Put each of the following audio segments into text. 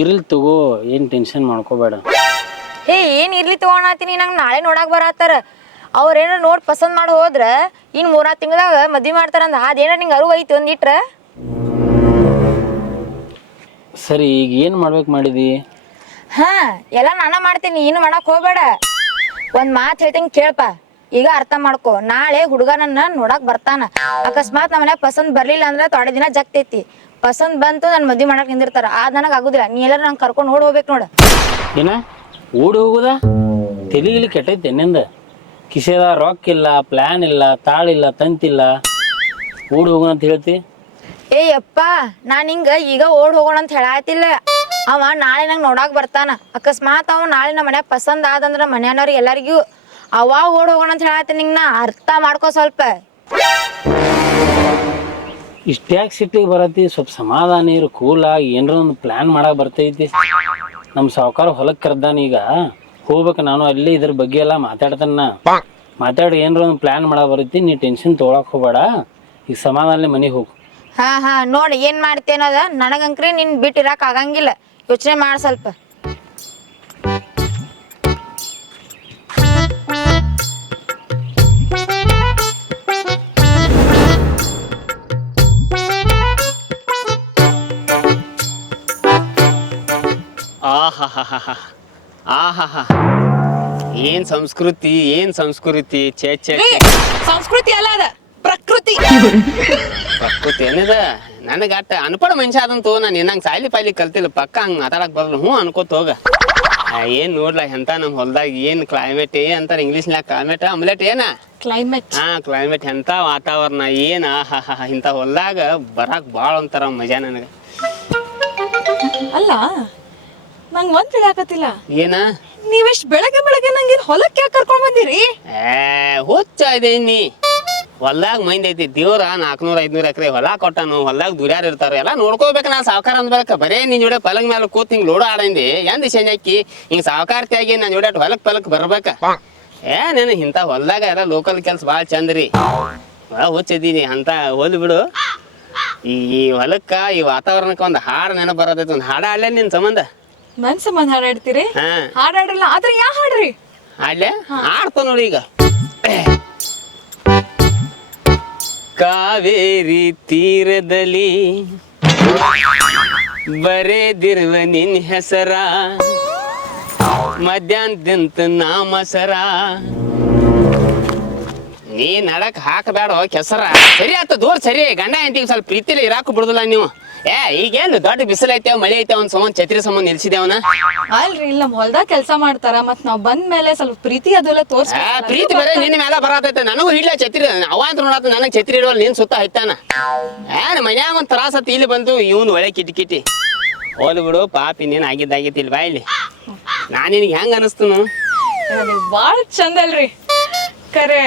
ಇರ್ಲಿ ತಗೋ ಏನು ಟೆನ್ಷನ್ ಮಾಡ್ಕೋಬೇಡ. ಹೇ ಏನ್ ಇರ್ಲಿ ತಗೋಣತೀನಿ ನಂಗೆ ನಾಳೆ ನೋಡಕ್ ಬರತ್ತಾರ. ಅವ್ರೇನ ನೋಡ್ ಪಸಂದ್ ಮಾಡಿ ಹೋದ್ರ ಇನ್ ಮೂರಾ ತಿಂಗಳಾಗ ಮದ್ವಿ ಮಾಡ್ತಾರ ಅಂದ ಅದೇನ ನಿಂಗೆ ಅರಿವು ಐತಿ ಒಂದಿಟ್ರ ಸರಿ ಈಗ ಏನು ಮಾಡ್ಬೇಕು ಮಾಡಿದಿ? ಹಾ ಎಲ್ಲ ನಾನ ಮಾಡ್ತೀನಿ ಏನು ಮಾಡಕ್ ಹೋಗ್ಬೇಡ. ಒಂದ್ ಮಾತು ಹೇಳ್ತೀನಿ ಕೇಳ್ಪ ಈಗ ಅರ್ಥ ಮಾಡ್ಕೋ ನಾಳೆ ಹುಡುಗನನ್ನ ನೋಡಕ್ ಬರ್ತಾನ. ಅಕಸ್ಮಾತ್ ನಮ್ಮನೆ ಪಸಂದ್ ಬರ್ಲಿಲ್ಲ ಅಂದ್ರೆ ತೊಡೆ ದಿನ ಜಗ್ತೈತಿ. ಪಸಂದ್ ಬಂತು ನನ್ ಮದ್ವಿ ಮಾಡಕ್ ನಿಂದಿರ್ತಾರ. ಆ ನನಗ್ ಆಗುದಿಲ್ಲ. ನೀ ಎಲ್ಲಾರು ನಂಗೆ ಕರ್ಕೊಂಡು ಓಡ್ ಹೋಗ್ಬೇಕು ನೋಡ. ಏನ? ಓಡಿ ಹೋಗುದ? ತೆಲಿಗಿಲಿ ಕೆಟ್ಟೈತೆ ನಿಂದ. ಕಿಸೆದ ರೊಕ್ಕ ಇಲ್ಲ ಪ್ಲಾನ್ ಇಲ್ಲ ತಾಳಿಲ್ಲ ತಂತಿಲ್ಲ ಓಡಿ ಹೋಗು ಅಂತ ಹೇಳ್ತಿ? ಏ ಯಪ್ಪ ನಾನ್ ಹಿಂಗ ಈಗ ಓಡ್ ಹೋಗೋಣ ಅಂತ ಹೇಳಾತಿಲ್ಲ ಅವ ನಾಳೆ ನಂಗೆ ನೋಡಾಕ್ ಬರ್ತಾನ. ಅಕಸ್ಮಾತ್ ಅವ ನಾಳೆ ನಮ್ಮ ಮನ್ಯಾಗ ಪಸಂದ್ ಆದಂದ್ರ ಮನ್ಯಾನವ್ರಿಗೆ ಎಲ್ಲರಿಗೂ ಅವಾಗ ಓಡ್ ಹೋಗೋಣ ಅಂತ ಹೇಳತ್ತೀನಿ ನಿಂಗ್ ನಾ ಅರ್ಥ ಮಾಡ್ಕೋ ಸ್ವಲ್ಪ. ಇಷ್ಟ್ಯಾಕೆ ಸಿಟ್ಟಿಗೆ ಬರತ್ತಿ? ಸ್ವಲ್ಪ ಸಮಾಧಾನ ಇರು ಕೂಲಾಗಿ ಏನರ ಒಂದು ಪ್ಲ್ಯಾನ್ ಮಾಡಕ್ಕೆ ಬರ್ತೈತಿ. ನಮ್ಮ ಸಾವುಕಾರ ಹೊಲಕ್ಕೆ ಕರ್ದಾನ ಈಗ. ಹೋಗ್ಬೇಕು ನಾನು, ಅಲ್ಲಿ ಇದ್ರ ಬಗ್ಗೆ ಎಲ್ಲ ಮಾತಾಡ್ತಾನ ಮಾತಾಡಿ ಏನರ ಒಂದು ಪ್ಲ್ಯಾನ್ ಮಾಡಕ್ಕೆ ಬರತಿ ನೀ ಟೆನ್ಷನ್ ತೊಗೊಳಕ್ ಹೋಗಬೇಡ. ಈಗ ಸಮಾಧಾನಲಿ ಮನೆಗೆ ಹೋಗು. ಹಾ ಹಾ. ನೋಡಿ, ಏನ್ ಮಾಡ್ತೇನದ? ನನಗಂಕ್ರಿ ನಿನ್ ಬಿಟ್ಟಿರಾಕ್ ಆಗಂಗಿಲ್ಲ. ಯೋಚನೆ ಮಾಡ್ ಸ್ವಲ್ಪ. ಆಹಾಹಾ ಏನ್ ಸಂಸ್ಕೃತಿ ಏನ್ ಸಂಸ್ಕೃತಿ? ಛೇ ಛೇ ಛೇ. ಸಂಸ್ಕೃತಿ ಅಲ್ಲ ಅದ. ಪ್ರಕೃತಿ. ಪ್ರಕೃತಿ ಏನಿದ? ನನಗ ಅಟ್ಟ ಅನ್ಪಡ ಮನುಷ್ಯ ಅದಂತೂ ನಾನು ಇನ್ನಂಗ್ ಸಾಯ್ಲಿ ಪಾಯ್ಲಿ ಕಲ್ತಿಲ್ಲ. ಪಕ್ಕ ಹಂಗ್ ಮಾತಾಡಕ್ ಬರಲ್ಲ. ಹ್ಞೂ ಅನ್ಕೋತ ಹೋಗ. ಆ, ಏನ್ ನೋಡ್ಲ ಎಂತ ನಮ್ ಹೊಲ್ದಾಗ? ಏನ್ ಕ್ಲೈಮೇಟ್ ಅಂತಾರ ಇಂಗ್ಲೀಷ್ನ್ಯಾಗ ಕ್ಲೈಮೇಟ್ ಆಮ್ಲೆಟ್ ಏನ? ಕ್ಲೈಮೇಟ್ ಹಾ ಕ್ಲೈಮೇಟ್ ಎಂತ ವಾತಾವರಣ ಏನ್ ಆಹಾಹಾ ಇಂಥ ಹೊಲ್ದಾಗ ಬರಾಕ್ ಭಾಳ ಒಂಥರ ಮಜಾ ನನಗ. ಅಲ್ಲ ನಂಗ್ ಒಂದ್ ತಿಳಿಯಾಕತ್ತಿಲ್ಲ ಏನ? ನೀವೆಷ್ಟ್ ಬೆಳಗ್ಗೆ ಬೆಳಗ್ಗೆ ನಂಗೆ ಹೊಲಕ್ಕೆ ಯಾಕೆ ಕರ್ಕೊಂಡ್ ಬಂದಿರಿ? ಹುಚ್ಚ ನೀ. ಹೊಲ್ದಾಗ ಮೈಂದ್ ಐತಿ ದೇವ್ರ ನಾಲ್ಕನೂರ ಐದ್ನೂರ ಎಕರೆ ಹೊಲ ಕೊಟ್ಟನು ಹೊಲ್ದಾಗ ದುರ್ಯಾರ ಇರ್ತಾರ ಎಲ್ಲ ನೋಡ್ಕೋಬೇಕು ನಾ ಸಾವುಕಾರ ಅಂದ್ಬೇಕ. ಬರೇ ನಿನ್ ಜೋಡೆ ಪಲಗ್ ಮೇಲೆ ಕೂತ್ ಹಿಂಗ್ ಲೋಡ ಆಡಂದಿ ಎಂದ್ ಹಾಕಿ ಹಿಂಗ್ ಸಾವುಕಾರ್ತಿಯಾಗಿ ನನ್ ಜೋಡೆ ಹೊಲಕ್ ಪಲಕ್ ಬರ್ಬೇಕ. ಏ ನೀನು ಇಂಥ ಹೊಲ್ದಾಗ ಎಲ್ಲ ಲೋಕಲ್ ಕೆಲ್ಸ ಭಾಳ ಚಂದ್ರಿ ಭಾಳ ಹುಚ್ಚಿದ್ದೀನಿ ಅಂತ ಹೋದ್ ಬಿಡು ಈ ಈ ಹೊಲಕ್ಕ ಈ ವಾತಾವರಣಕ್ಕ ಒಂದು ಹಾಡು ನೆನಪು ಬರೋದೈತಿ ಒಂದು ಹಾಡ ಆಡ್ಲೇ ನಿನ್ ಸಂಬಂಧ. ನನ್ ಸಂಬಂಧ ಹಾಡಾಡ್ತೀರಿ ಹಾ. ಹಾಡಾಡ್ರಲ್ಲ ಆದ್ರೆ ಯಾ ಹಾಡ್ರಿ? ಅಲ್ಲೇ ಆಡ್ತ ನೋಡಿ ಈಗ. ಕಾವೇರಿ ತೀರದಲ್ಲಿ ಬರೆದಿರುವ ನಿನ್ ಹೆಸರ ಮಧ್ಯಾಹ್ನದಂತ ನಾಮಸರ ನೀ ನಡಕ್ ಹಾಕಬೇಡ ಕೆಸರ. ಸರಿ ಆತ ದೂರ ಸರಿ. ಗಂಡ ಹೆಂಡತಿಗೆ ಸ್ವಲ್ಪ ಪ್ರೀತಿಲಿ ಇರಾಕು ಬಿಡುದಿಲ್ಲ ನೀವು. ಏ ಈಗೇನು ದೊಡ್ಡ ಬಿಸಿಲ ಐತೆ ಮಳೆ ಐತೆ ಒಂದ್ ಸಂಬಂಧ ಛತ್ರಿ ಸಂಬಂಧ ನಿಲ್ಸಿದೇವನ ಅಲ್ರಿ ಇಲ್ಲ ಹೊಲ್ದಾಗ ಕೆಲಸ ಮಾಡ್ತಾರ ಮತ್ ನಾವ್ ಬಂದ್ ಮೇಲೆ ಸ್ವಲ್ಪ ಪ್ರೀತಿ ಅದೆಲ್ಲ ತೋರ್ಸ ಆ, ಪ್ರೀತಿ ಬರೇ ನಿನ್ನ ಮೇಲೆ ಬರತೈತೆ. ನನಗೂ ಹಿಡ್ಲ ಛತ್ರಿ ಅವ ಅಂತ ನೋಡತ್ತ ನನಗೆ ಛತ್ರಿ ಇಡುವಲ್ಲ ನಿನ್ ಸುತ್ತ ಹೈತಾನ. ಏನ್ ಮನ್ಯಾಗ ಒಂದ್ ತ್ರಾಸತ್ ಇಲ್ಲಿ ಬಂತು ಇವ್ನು ಒಳ್ಳೆ ಕಿಟಿ ಕಿಟಿ. ಹೋಲ್ ಬಿಡು ಪಾಪಿ ನೀನ್ ಆಗಿದ್ದಾಗಿತ್ತು ಇಲ್ಲಿ ಬಾ ಇಲ್ಲಿ. ನಾನ್ ನಿನಗೆ ಹೆಂಗ ಅನಿಸ್ತನು? ಬಾಳ್ ಚಂದ ಅಲ್ರಿ. ಕರೆ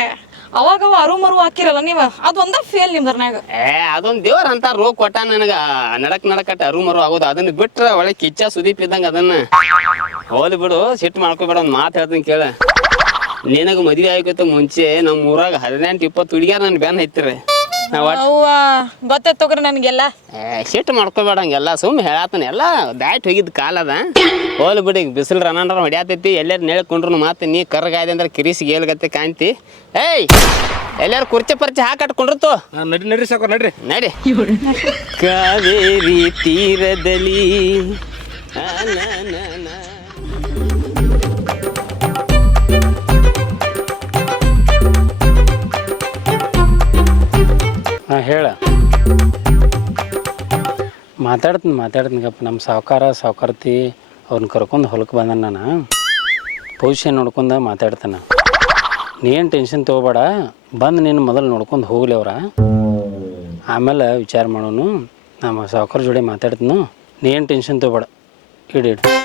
ಅವಾಗ ಅವ ಅರು ಮರು ಹಾಕಿರಲ್ಲ ನೀವ ಅದೊಂದ ಫೇಲ್ ನಿಮ್ದ್ರನ್ಯಾಗ ಏ, ಅದೊಂದ್ ದೇವ್ರ ಅಂತ ರೋಗ ಕೊಟ್ಟ ನನಗ. ನಡಕ್ ನಡಕಟ್ಟ ಅರು ಮರು ಆಗೋದು. ಅದನ್ನ ಬಿಟ್ರ ಒಳ್ಳೆ ಕಿಚ್ಚ ಸುದೀಪ್ ಇದ್ದಂಗ ಅದನ್ನ. ಹೋದ್ ಬಿಡು, ಸಿಟ್ಟು ಮಾಡ್ಕೊಬೇಡ, ಒಂದ್ ಮಾತು ಹೇಳ್ತೀನಿ ಕೇಳ. ನಿನಗ ಮದ್ವೆ ಆಗೋತ ಮುಂಚೆ ನಮ್ಮ ಊರಾಗ ಹದಿನೆಂಟು, ಇಪ್ಪತ್ತು ಹುಡುಗಿಯ ನನ್ ಬ್ಯಾನ್ ಐತಿರಿ ಅವ್ವ ಗೊತ್ತಾಯ್ತು ತಗೋರಿ ನನ್ಗೆಲ್ಲ. ಏ ಸಿಟ್ಟು ಮಾಡ್ಕೋಬೇಡ ಹಂಗೆಲ್ಲ ಸುಮ್ಮನೆ ಹೇಳತ್ತಾನ ಎಲ್ಲ ದಾಟ್ ಹೋಗಿದ್ ಕಾಲ ಅದ. ಹೋಲ್ ಬಿಡಿ ಬಿಸಿಲು ರನಾಂಡ್ರ ಹೊಡ್ಯಾತೈತಿ. ಎಲ್ಲಾರು ನೆಳ್ಕೊಂಡ್ರು ಮಾತ ನೀ ಕರ್ಗಾಯ್ದೆ ಅಂದ್ರೆ ಕಿರಿಸಿ ಗೇಲ್ಗತ್ತೆ ಕಾಣ್ತಿ? ಏಯ್ ಎಲ್ಲಾರು ಕುರ್ಚಿ ಪರ್ಚಿ ಹಾಕಟ್ಕೊಂಡಿರ್ತು ನಡಿ ನಡ್ರಿ ಸಾಕು ನಡ್ರಿ ನಡಿ. ಕಾವೇರಿ ತೀರದಲ್ಲಿ ಆ, ನ, ನ, ನ. ಹಾಂ, ಹೇಳ. ಮಾತಾಡ್ತೀನಿ ಮಾತಾಡ್ತೀನಿ ಗಪ್ಪ. ನಮ್ಮ ಸಾವುಕಾರ, ಸಾವುಕಾರ್ತಿ ಅವ್ರನ್ನ ಕರ್ಕೊಂಡು ಹೊಲಕ್ಕೆ ಬಂದ ನಾನು. ಪೊಸಿಷನ್ ನೋಡ್ಕೊಂಡು ಮಾತಾಡ್ತಾನೆ. ನೀನು ಟೆನ್ಷನ್ ತೊಗೋಬೇಡ. ಬಂದು ನೀನು ಮೊದಲು ನೋಡ್ಕೊಂಡು ಹೋಗಲಿ ಅವ್ರ. ಆಮೇಲೆ ವಿಚಾರ ಮಾಡೋನು. ನಮ್ಮ ಸಾವುಕಾರ ಜೋಡಿ ಮಾತಾಡ್ತೀನಿ. ನೀನು ಟೆನ್ಷನ್ ತೊಗೋಬೇಡ. ಇಡಿ.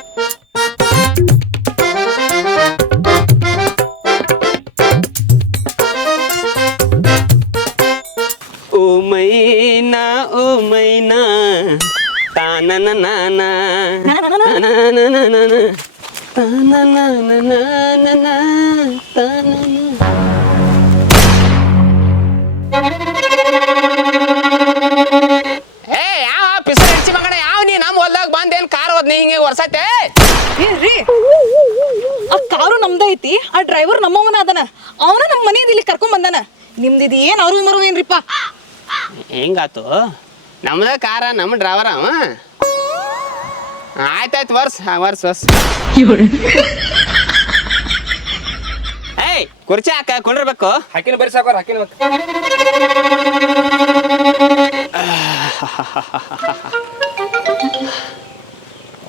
ಏ ಯಾವ ಪಿಸರ್ ಹಚ್ಚಿ ಮಗನ? ಯಾವ ನೀ ನಮ್ಮ ಹೊಲ್ದಾಗ ಬಂದ್ ಏನ್ ಕಾರ್ ಹೋದ್ ನೀ ಹಿಂಗೆ ಒರ್ಸತ್ತೆ? ಏನ್ರಿ ಆ ಕಾರು ನಮ್ದ ಐತಿ ಆ ಡ್ರೈವರ್ ನಮ್ಮವನ ಅದನ. ಅವನ ನಮ್ಮ ಮನೆಯಿಂದ ಇಲ್ಲಿ ಕರ್ಕೊಂಡ್ ಬಂದಾನ. ನಿಮ್ದಿದ್ ಏನ್ ಅವ್ರ ಮರು ಏನ್ರಿಪ್ಪ? ಹೆಂಗಾತು? ನಮ್ದ ಕಾರ ನಮ್ಮ ಡ್ರೈವರ್ ಅವ? ಆಯ್ತಾಯ್ತು ವರ್ಸ್. Verse verse. ಏಯ್ ಕುರ್ಚಿ ಹಾಕ ಕೊಂಡಿರ್ಬೇಕು. ಹಾಕಿನ ಬರ್ರಿ ಸಾಕೋರ್ ಹಾಕಿನ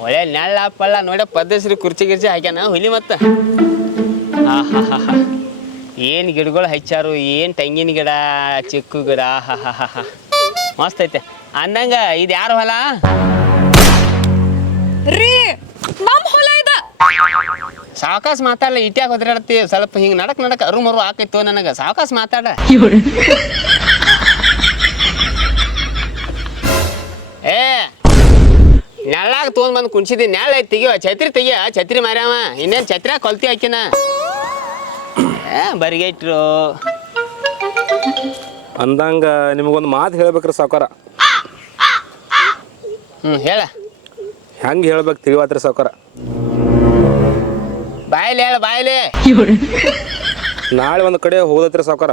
ಒಳ್ಳೆ ನೆಳ್ಳ ಪಳ್ಳ ನೋಡ ಪದ್ದಸ್ರಿ ಕುರ್ಚಿ ಗಿರ್ಚಿ ಹಾಕ್ಯಾನ ಹುಲಿ ಮತ್ತ. ಏನು ಗಿಡಗಳು ಹಚ್ಚಾರು ಏನು ತೆಂಗಿನ ಗಿಡ ಚಿಕ್ಕು ಗಿಡ ಹಾ ಹಾ ಹಾ ಮಸ್ತ್ ಐತೆ. ಅಂದಂಗ ಇದು ಯಾರು ಹೊಲ? ರೀ ನಮ್ ಹೊಲ ಇದ. ಸಾವಕಾಶ ಮಾತಾಡಲ್ಲ ಇಟ್ಯಾಗ ಹೋದ್ರಾಡ್ತಿ? ಸ್ವಲ್ಪ ಹಿಂಗೆ ನಡಕ್ ನಡಕ್ ಅರು ಮರು ಹಾಕಿತ್ತು ನನಗೆ. ಸಾವಕಾಶ ಮಾತಾಡ. ಏ ನೆಳ್ಳಾಗ ತೊಗೊಂಡ್ ಬಂದು ಕುಣ್ಸಿದಿ ನೆಳ ಐತಿ ತೆಗಿಯೋ ಛತ್ರಿ ತೆಗಿಯ ಛತ್ರಿ ಮಾರ್ಯಾವ. ಇನ್ನೇನು ಛತ್ರಿ ಕೊಲ್ತಿ ಹಾಕಿನ ಏ ಬರಿಗೈಟ್ರು. ಅಂದಂಗ ನಿಮಗೊಂದು ಮಾತು ಹೇಳ್ಬೇಕ್ರಿ ಸಾವ್ಕಾರ. ಹ್ಞೂ ಹೇಳ. ಹೆಂಗೆ ಹೇಳ್ಬೇಕು ತಿಳಿವಾತ್ರ ಸೌಕರ ಬಾಯ್ಲಿ ಹೇಳ ಬಾಯ್ಲಿ. ನಾಳೆ ಒಂದು ಕಡೆ ಹೋದತ್ರ ಸೌಕರ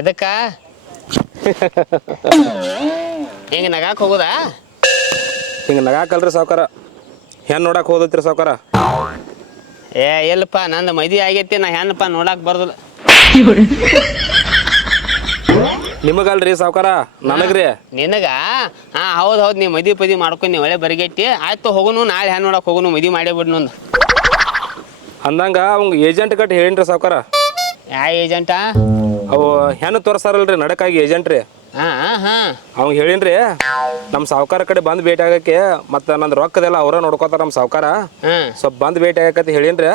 ಎದಕ್ಕ? ಹಿಂಗ ನಗಾಕ್ ಹೋಗುದಾ? ಹಿಂಗೆ ನಗಾಕಲ್ರಿ ಸೌಕರ ಹೆಣ್ಣು ನೋಡಕ್ಕೆ ಹೋದತ್ರಿ ಸೌಕರ ಏ ಇಲ್ಲಪ್ಪ ನಂದು ಮೈದಿ ಆಗೈತಿ ನಾ ಹೆಣ್ಣಪ್ಪ ನೋಡಕ್ ಬರ್ದಿಲ್ಲ. ನಿಮಗಲ್ರಿ ಸಾವುಕಾರ? ನನಗ್ರಿ. ನಿನಗ? ಹಾ ಹೌದ್ ಹೌದ್ ನೀ ಮದಿ ಪದಿ ಮಾಡ್ಕೊಂಡು ನೀವು ಒಳ್ಳೆ ಬರಿಗೆಟ್ಟಿ ಆಯ್ತು ಹೋಗುನು ನಾಳೆ ಹೆಣ್ಣು ನೋಡಕ್ ಹೋಗುನು ಮದಿ ಮಾಡೇ ಬಿಡ್ ಒಂದು ಅಂದಂಗ ಅವಂಗ ಏಜೆಂಟ್ ಕಟ್ಟಿ ಹೇಳಿನ್ರಿ ಸಾವುಕಾರ. ಯಾ ಏಜೆಂಟಾ ಅವು ಹೆಣ್ಣು ತೋರ್ಸಾರಲ್ರಿ ನಡಕಾಗಿ ಏಜೆಂಟ್ ರೀ. ಹಾ ಹಾ ಅವ್ಗೆ ಹೇಳಿನ್ರಿ ನಮ್ಮ ಸಾವ್ಕಾರ ಕಡೆ ಬಂದ್ ಭೇಟಿ ಆಗಕ್ಕೆ ಮತ್ತ ನಂದು ರೊಕ್ಕದೆಲ್ಲ ಅವರ ನೋಡ್ಕೋತಾರ ನಮ್ಮ ಸಾವ್ಕಾರ. ಹಾ. ಸ್ವಲ್ಪ ಬಂದ್ ಭೇಟಿ ಆಗಕತ್ತ ಹೇಳಿನ್ರಿ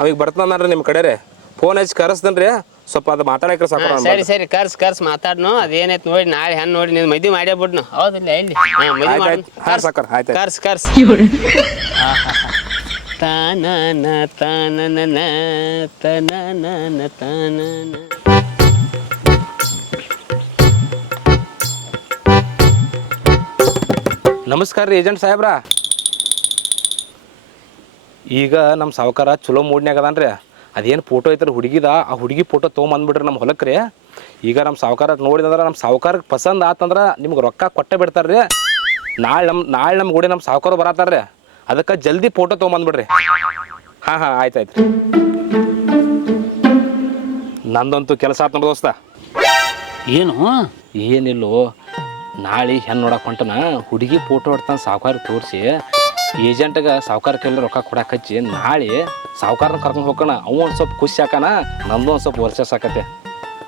ಅವಿಗೆ ಬರ್ತಾನ ನಿಮ್ಮ ಕಡೆ ರೀ ಫೋನ್ ಹಚ್ಚಿ ಕರೆಸ್ತೇನ್ರಿ ಸ್ವಲ್ಪ ಅದು ಮಾತಾಡಕ್ರೆ ಸಾಕು ಹಾ, ಸರಿ ಸರಿ ಕರ್ಸ್ ಕರ್ಸ್ ಮಾತಾಡ್ನು ಅದೇನೈತ್ ನೋಡಿ ನಾಳೆ ಹೆಣ್ಣು ನೋಡಿ ನೀನು ಮದುವೆ ಮಾಡ್ಯಾ ಬಿಡ್ನು. ಹೌದಿಲ್ಲ ಎಲ್ಲಿ ಹಾ ಮದುವೆ ಆಯ್ತ್ ಮಾಡು ಆಯ್ತ್. ಹಾ, ಸಾಕರ್, ಆಯ್ತ್ ಆಯ್ತ್. ಕರ್ಸ್ ಕರ್ಸ್. ತಾನನ ತಾನನ ತನನ ತಾನನ ನಮಸ್ಕಾರ ರೀ ಏಜೆಂಟ್ ಸಾಹೇಬ್ರಾ. ಈಗ ನಮ್ಮ ಸಾವುಕಾರ ಚಲೋ ಮೂಡ್ನ್ಯಾಗ ಅದಾನ್ರಿ. ಅದೇನು ಫೋಟೋ ಐತಲ್ಲ ಹುಡುಗಿದ? ಆ ಹುಡುಗಿ ಫೋಟೋ ತೊಗೊಂಬಂದ್ಬಿಟ್ರಿ ನಮ್ಮ ಹೊಲಕ್ಕೆ ರೀ ಈಗ ನಮ್ಮ ಸಾವುಕಾರ ನೋಡಿದಂದ್ರೆ ನಮ್ಮ ಸಾವ್ಕಾರಕ್ಕೆ ಪಸಂದ್ ಆತಂದ್ರೆ ನಿಮ್ಗೆ ರೊಕ್ಕ ಕೊಟ್ಟೆ ಬಿಡ್ತಾರ್ರಿ. ನಾಳೆ ನಮ್ಮ ನಾಳೆ ನಮ್ಮ ಗುಡಿ ನಮ್ಮ ಸಾವುಕಾರ ಬರತ್ತಾರ್ರಿ. ಅದಕ್ಕೆ ಜಲ್ದಿ ಫೋಟೋ ತೊಗೊಂಬಂದ್ಬಿಡ್ರಿ. ಹಾಂ ಹಾಂ ಆಯ್ತು ಆಯ್ತು ರೀ ನಂದಂತೂ ಕೆಲಸ ಆತ ನೋಡಿ ದೋಸ್ತ. ಏನು? ಏನಿಲ್ಲೋ. ನಾಳೆ ಹೆಣ್ಣು ನೋಡಕ್ಕೆ ಹೊಂಟನ. ಹುಡುಗಿ ಫೋಟೋ ಹೊಡ್ತಾನೆ ಸಾವುಕಾರ ತೋರಿಸಿ. ಏಜೆಂಟ್ಗೆ ಸಾವುಕಾರ ಕೇಳಿ ರೊಕ್ಕ ಕೊಡಕ್ಕೆ ಹಚ್ಚಿ ನಾಳೆ ಸಾವುಕಾರನ ಕರ್ಕೊಂಡು ಹೋಗೋಣ ಅವ ಒಂದು ಸ್ವಲ್ಪ ಖುಷಿ ಹಾಕಣ ನಂದು ಒಂದು ಸ್ವಲ್ಪ ವರ್ಷ ಸಾಕತ್ತೆ.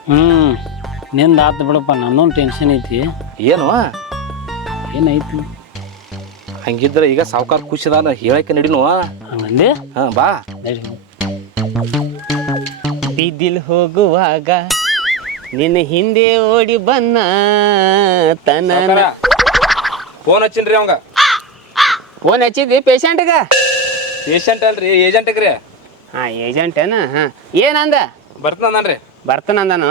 ಹ್ಞೂ ನಿಂದು ಆತು ಬಿಡಪ್ಪ ನನ್ನೊಂದು ಟೆನ್ಷನ್ ಐತಿ. ಏನು? ಏನೈತಿ? ಹಂಗಿದ್ರೆ ಈಗ ಸಾವುಕಾರ ಖುಷಿ ಅದ ಹೇಳಕ್ಕೆ ನಡಿನು? ಹಂಗಂದೆ? ಹಾಂ ಬಾ. ಬಿದ್ದಿಲ್ ಹೋಗುವಾಗ ನಿನ್ನ ಹಿಂದೆ ಓಡಿ ಬನ್ನ ತನ ಫೋನ್ ಹಚ್ಚಿನ್ರಿ ಅವಂಗ. ಫೋನ್ ಹಚ್ಚಿದ್ವಿ ಪೇಷಂಟ್ಗ ಪೇಷಂಟ್ ಅಲ್ರಿ ಏಜೆಂಟ್ ರೀ. ಹಾ ಏಜೆಂಟೇನ ಹಾ ಏನಂದ? ಬರ್ತನಂದ್ರಿ ಬರ್ತಾನಂದನು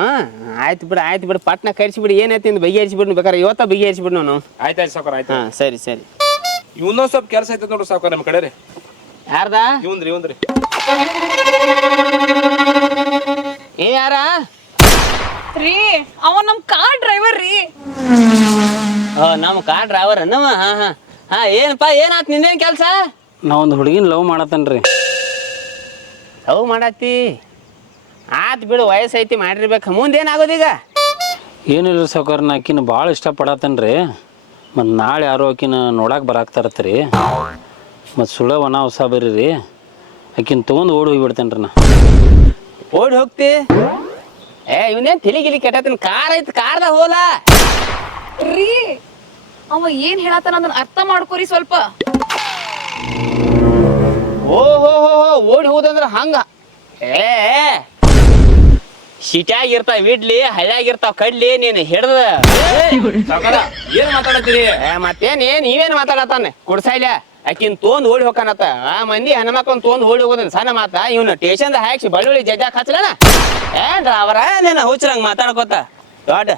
ಆಯ್ತು ಬಿಡು ಆಯ್ತು ಬಿಡು ಪಟ್ನ ಕರ್ಸಿಬಿಡು ಏನೈತಿ ಅಂತ ಬಗೆಹರಿಸಿಬಿಡ್ನು ಬೇಕಾರೆ ಇವತ್ತ ಬಗೆಹರಿಸಿಬಿಡ್ನು ನಾವು ಆಯ್ತು ಆಯ್ತು ಸಾವುಕಾರ ಆಯ್ತು ಹಾ ಸರಿ ಸರಿ. ಇವನ್ನೊಂದು ಸ್ವಲ್ಪ ಕೆಲಸ ಐತೆ ನೋಡ್ರಿ ಸಾವ್ಕಾರ ನಮ್ಮ ಕಡೆ ರೀ. ಯಾರ್ದ? ಇವಂದ್ರಿ ರೀ ಏ ಯಾರ? ರೀ ಅವ ನಮ್ಮ ಕಾರ್ ಡ್ರೈವರ್ ರೀ. ಓ ನಮ್ಮ ಕಾರ್ ಡ್ರೈವರ್ ಅನ್ನವ? ಹಾ ಹಾ. ಹಾ ಏನಪ್ಪ ಏನಾತ್ ನಿನ್ನೇನ್ ಕೆಲಸ? ನಾ ಒಂದು ಹುಡುಗಿನ ಲವ್ ಮಾಡತ್ತನ್ರಿ. ಲವ್ ಮಾಡತ್ತಿ? ಆತ್ ಬಿಡು ವಯಸ್ಸೈತಿ ಮಾಡಿರ್ಬೇಕು. ಮುಂದೇನಾಗೋದೀಗ? ಏನಿಲ್ಲ ಸೌಕರ್ ನಾ ಆಕಿನ ಭಾಳ ಇಷ್ಟಪಡತ್ತನ್ರಿ. ಮತ್ತು ನಾಳೆ ಯಾರೋ ಆಕಿನ ನೋಡಕ್ಕೆ ಬರಾಕ್ತಾರತ್ರಿ. ಮತ್ತು ಸುಳ್ಳ ಒಣ ಹೊಸ ಬರ್ರಿ. ರೀ ಆಕಿನ ತೊಗೊಂಡು ಓಡಿ ಹೋಗ್ಬಿಡ್ತೇನೆ ರೀ ನಾ. ಓಡಿ ಹೋಗ್ತಿ? ಏ ಇವನೇನ್ ತಿಳಿಗಿಲಿ ಗಿಲಿ ಕೆಟ್ಟತಿನ ಕಾರ್ ಐತಿ ಕಾರ್ದಾಗ ಹೋಲಾ ರೀ ಅವ ಏನ್ ಹೇಳತ್ತಾನ ಅದನ್ನ ಅರ್ಥ ಮಾಡ್ಕೊರಿ ಸ್ವಲ್ಪ. ಓಹೋ ಓಡಿ ಹೋದಂದ್ರ ಹಂಗ. ಏ ಸಿಟ್ಯಾಗಿರ್ತಾವ ಇಡ್ಲಿ ಹಳ್ಳಿಯಾಗಿರ್ತಾವ ಕಡ್ಲಿ, ನೀನು ಹಿಡ್ದ. ಏನ್ ಮಾತಾಡತ್ತೀರಿ? ಏ, ಮತ್ತೇನ್, ಏನ್, ನೀವೇನ್ ಮಾತಾಡತಾನೆ ಕುಡ್ಸಾಯ್ಲ ಆಕಿನ್ ತೊಂದ್ ಓಡಿ ಹೋಗಾನತ್ತ ಆ, ಮಂದಿ ಹೆಣ್ಮಕ್ಳನ್ ತೊಂದ್ ಓಡಿ ಹೋಗೋದನ್ ಸಣ್ಣ ಮಾತ. ಇವ್ನ ದ ಹಾಕ್ಸಿ ಬಳ್ಳುಳ್ಳಿ ಜಜ್ಜಾಕ್ ಹಚ್ಚಲನ ಏನ್ ಡ್ರಾವರ ನೀನ್ ಹುಚ್ಚರಂಗ್ ಮಾತಾಡ್ಕೋತ. ದೊಡ್ಡ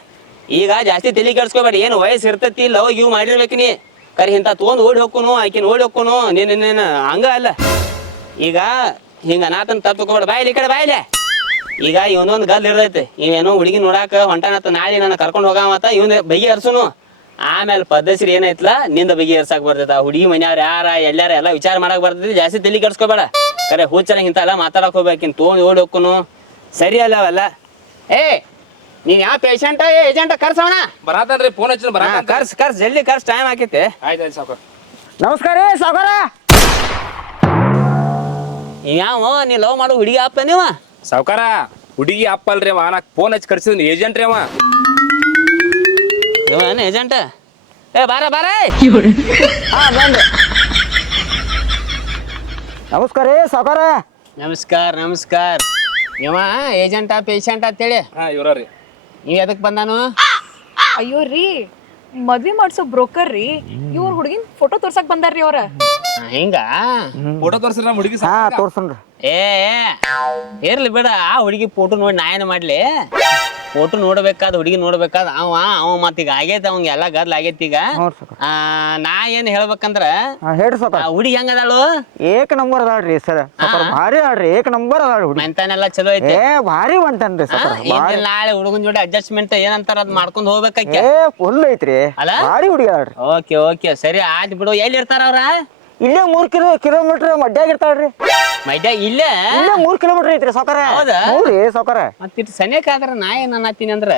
ಈಗ ಜಾಸ್ತಿ ತಲೆ ಕೆಡ್ಸ್ಕೊಬೇಡಿ. ಏನು ವಯಸ್ಸು ಇರ್ತೈತಿ ಲವ್ ಇವ್ ಮಾಡಿರ್ಬೇಕು ನೀ. ಕರಿ ಇಂಥ ತೊಂದ್ ಓಡಿ ಹೋಗ್ಕೊನು, ಆಕಿನ ಓಡಿ ಹೋಗ್ಕೊನು, ನೀನು ಹಂಗ ಅಲ್ಲ. ಈಗ ಹಿಂಗ ಅನಾಥನ್ ತಪ್ಪಿಕೊಬೇಡ ಬಾಯ್ಲಿ ಈ ಕಡೆ ಬಾಯ್ಲೆ ಈಗ ಇವನೊಂದು ಗಲ್ ಇರ್ತೈತಿ. ಇವೇನೋ ಹುಡುಗಿ ನೋಡಾಕ ಹೊಂಟಾನತ್ತ ನಾಳೆ ನನ್ನ ಕರ್ಕೊಂಡು ಹೋಗಾಮತ್ತ ಇವನ್ ಬಗೆ ಹರ್ಸುನು. ಆಮೇಲೆ ಪದ್ಧಸಿರಿ ಏನೈತ್ಲ? ನಿಂದ ಬಗೆ ಹರ್ಸಾಕ್ ಬರ್ತೈತ. ಹುಡುಗಿ ಮನೆಯವ್ರ ಯಾರ ಎಲ್ಲಾರ ಎಲ್ಲ ವಿಚಾರ ಮಾಡಕ್ ಬರ್ತೈತಿ. ಜಾಸ್ತಿ ತಲೆ ಕೆಡ್ಸ್ಕೊಬೇಡ. ಕರೆ ಹುಚ್ಚರ ಇಂತ ಎಲ್ಲ ಮಾತಾಡಕ್ ಹೋಗ್ಬೇಕಿನ್. ತೋಂದು ಓಡಿ ಹೋಗ್ಕೊನು. ಸರಿ ಅಲ್ಲ ಅವೆಲ್ಲ. ಏ ನೀನ್ ಯಾವ ಪೇಷಂಟ ಏಜೆಂಟ ಕರ್ಸವನ? ಬರಾತನ್ರಿ ಫೋನ್ ಹಚ್ಚಿ ಬರ ಕರ್ಸ್ ಕರ್ಸ್ ಜಲ್ದಿ ಕರ್ಸ್ ಟೈಮ್ ಆಕೈತೆ. ಆಯ್ತು ಆಯ್ತು ಸಾಕು ನಮಸ್ಕಾರ ರೀ ಸಾವುಕಾರ. ಯಾವ ನೀ ಲವ್ ಮಾಡೋ ಹುಡುಗಿ ಅಪ್ಪ ನೀವ? ಸಾವ್ಕಾರ ಹುಡುಗಿ ಅಪ್ಪ ಅಲ್ರಿ ಅವ. ನಾ ಫೋನ್ ಹಚ್ಚಿ ಕರ್ಸಿದ್ನಿ ಏಜೆಂಟ್ ರೀ ಅವ. ಇವ ಏನ್ ಏಜೆಂಟ್ ಏ ಬಾರ ಬಾರ ಹಾ ಬಂದು. ನಮಸ್ಕಾರ ರೀ ಸಾವುಕಾರ. ನಮಸ್ಕಾರ ನಮಸ್ಕಾರ. ಇವ ಏಜೆಂಟ ಪೇಷಂಟ್ ಅಂತೇಳಿ? ಹಾ ಇವ್ರ ರೀ. ನೀವ್ ಎದಕ್ ಬಂದಾನು? ಅಯ್ಯೋ ರೀ ಮದ್ವಿ ಮಾಡ್ಸೋ ಬ್ರೋಕರ್ ರೀ. ಇವ್ರ ಹುಡುಗಿನ ಫೋಟೋ ತೋರ್ಸಕ್ ಬಂದಾರ್ರಿ ಅವ್ರ. ಹಿಂಗ? ಫೋಟೋ ತೋರ್ಸ್ರಿ ನಮ್ಮ ಹುಡುಗಿ ಹಾ ತೋರ್ಸನ್ರಿ. ಏ ಇರ್ಲಿ ಬಿಡ ಆ ಹುಡುಗಿ ಫೋಟೋ ನೋಡಿ ನಾ ಏನ್ ಮಾಡ್ಲಿ? ಫೋಟೋ ನೋಡ್ಬೇಕಾದ ಹುಡುಗಿ ನೋಡ್ಬೇಕಾದ ಅವ ಅವ ಮತ್ತೀಗ ಆಗೈತೆ ಅವಂಗ ಎಲ್ಲಾ ಗದ್ಲ ಆಗೈತಿ ಈಗ. ಆ, ನಾ ಏನ್ ಹೇಳ್ಬೇಕಂದ್ರ ಹುಡುಗಿ ಹೇಳ್ರಿ ಅದಾಳು ಆ ಹುಡುಗಿ ಹೆಂಗದಾಳು ಏಕ ನಂಬರ್ ಅದಾಳ್ರಿ ಸರ್. ಭಾರಿ ಅದಾಳ್ರಿ ಏಕ ನಂಬರ್ ಅದಾಳ ಹುಡುಗಿ. ಮೆಂತಾನೆಲ್ಲ ಚಲೋ ಐತಿ. ಏ ಭಾರಿ ಒಂಟನ್ರಿ ಸರ್ ಏನಿಲ್ಲ, ನಾಳೆ ಹುಡುಗನ್ ಜೋಡಿ ಅಡ್ಜಸ್ಟ್ಮೆಂಟ್ ಏನಂತಾರ ಅದ್ ಮಾಡ್ಕೊಂಡ್ ಹೋಗ್ಬೇಕಾಕೆ ಏ ಫುಲ್ ಐತ್ರಿ. ಅಲ್ಲ? ಭಾರಿ ಹುಡುಗಿ ಅದಾಳ್ರಿ ಓಕೆ ಓಕೆ ಸರಿ ಆಯ್ತು ಬಿಡು. ಎಲ್ಲಿ ಇರ್ತಾರ ಅವ್ರ? ಇಲ್ಲೇ ಮೂರ್ ಕಿಲೋ ಕಿಲೋಮೀಟರ್ ಮಡ್ಯಾಗ ಇರ್ತಾಳ್ರಿ. ಇಲ್ಲ ಇಲ್ಲೇ? ಇಲ್ಲೇ ಮೂರ್ ಕಿಲೋಮೀಟರ್ ಐತ್ರಿ ಸೌಕರ ಹೌದಾ? ಹ್ಞೂ ರೀ ಸಾವುಕಾರ. ಮತ್ತಿಟ್ಟು ಸನೇಕ ಆದ್ರ ನಾ ಏನ್ ಅನ್ನತ್ತೀನಿ ಅಂದ್ರ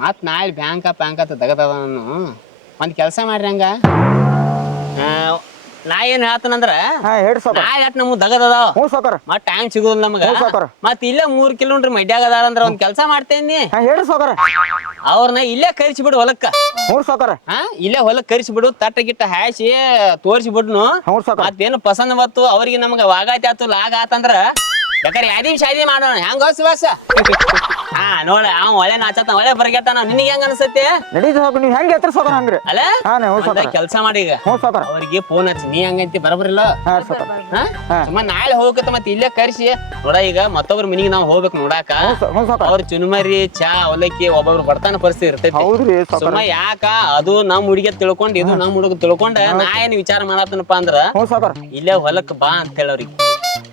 ಮತ್ ನಾಳೆ ಬ್ಯಾಂಕ ಬ್ಯಾಂಕ್ ಅಂತ ತಗತದ ನಾನು. ಒಂದ್ ಕೆಲಸ ಮಾಡ್ರಿ ಹಂಗ. ಆ, ನಾ ಏನ್ ಹೇಳ್ತಾನಂದ್ರ ಹಾ ಹೇಳ್ರಿ ಸಾವುಕಾರ. ನಾಳೆ ಅಟ್ ನಮ್ಗ್ ದಗದದಾವ ಹ್ಞೂ ಸಾವುಕಾರ. ಮತ್ ಟೈಮ್ ಸಿಗುದಿಲ್ಲ ನಮಗ. ಹ್ಞೂ ಸಾವ್ಕಾರ. ಮತ್ ಇಲ್ಲೇ ಮೂರ್ ಕಿಲೋಮೀಟರ್ ಮಡ್ಯಾಗ ಅದಾರ ಅಂದ್ರ ಒಂದ್ ಕೆಲಸ ಮಾಡ್ತೇನಿ ಹಾ ಸಾವುಕಾರ. ಅವ್ರನ್ನ ಇಲ್ಲೇ ಕರಿಸಿ ಬಿಡು ಹೊಲಕ್ಕ. ಹ್ಞೂ ಸಾವುಕಾರ. ಹಾ ಇಲ್ಲೇ ಹೊಲಕ್ ಕರಿಸಿ ಬಿಡು ತಟ್ಟ ಗಿಟ್ಟ ಹಾಸಿ ತೋರಿಸಿ ಬಿಡ್ನು ಹ್ಞೂ ಸಾವುಕಾರ. ಮತ್ತೇನು ಪಸಂದ್ ಬತ್ತು ಅವ್ರಿಗೆ ನಮ್ಗ ವಾಗಾತಿ ಆತು ಲಾಗ ಆತಂದ್ರ ಬೇಕಾರೆ ಯಾದಿ ಶಾದಿ ಮಾಡೋಣ? ಹೆಂಗ ಸುಭಾಷ? ಹಾ ನೋಡ ಅವ ಒಳ್ಳೆ ನಾಚತ್ತ ಒಳ್ಳೆ ಬರ್ಗೆತಾನ ನಿನಗೆ ಹೆಂಗ ಅನ್ಸತ್ತೆ? ನಡೀತು ಸಾಕು ನೀವು ಹೆಂಗೆ ಎತ್ತರ ಸಾವುಕಾರ ಹಂಗ್ರಿ? ಅಲ್ಲ? ಹಾ ನೀವು ಸಾವುಕಾರ ಕೆಲಸ ಮಾಡಿ ಈಗ. ಹ್ಞೂ ಸಾವುಕಾರ ಅವ್ರಿಗೆ ಫೋನ್ ಹಚ್ಚಿ ನೀ ಹಂಗಂತಿ ಬರಬರಿಲ್ಲ? ಹಾ ಸಾವುಕಾರ ಹಾ. ಸುಮ್ಮ ನಾಳೆ ಹೋಗಕ್ಕೆ ಮತ್ತೆ ಇಲ್ಲೇ ಕರ್ಸಿ. ನೋಡ ಈಗ ಮತ್ತೊಬ್ರ ಮನಿಗೆ ನಾವು ಹೋಗ್ಬೇಕು ನೋಡಾಕ. ಹ್ಞೂ ಸಾ- ಹ್ಞೂ ಸಾವುಕಾರ ಅವ್ರ ಚುನುಮರಿ ಚಾ ಅವಲಕ್ಕಿ ಒಬ್ಬೊಬ್ರು ಬರ್ತಾನ ಪರಿಸ್ಥಿತಿ ಇರ್ತೈತಿ. ಹೌದ್ರಿ ಸುಮ್ಮ ಯಾಕ? ಅದು ನಮ್ ಹುಡುಗಿ ತಿಳ್ಕೊಂಡು ಇದು ನಮ್ ಹುಡುಗ ತಿಳ್ಕೊಂಡ ನಾ ಏನ್ ವಿಚಾರ ಮಾಡತ್ತನಪ್ಪ ಅಂದ್ರ ಹ್ಞೂ ಸಾವುಕಾರ ಇಲ್ಲೇ ಹೊಲಕ್ ಬಾ ಅಂತ ಹೇಳವ್ರಿಗೆ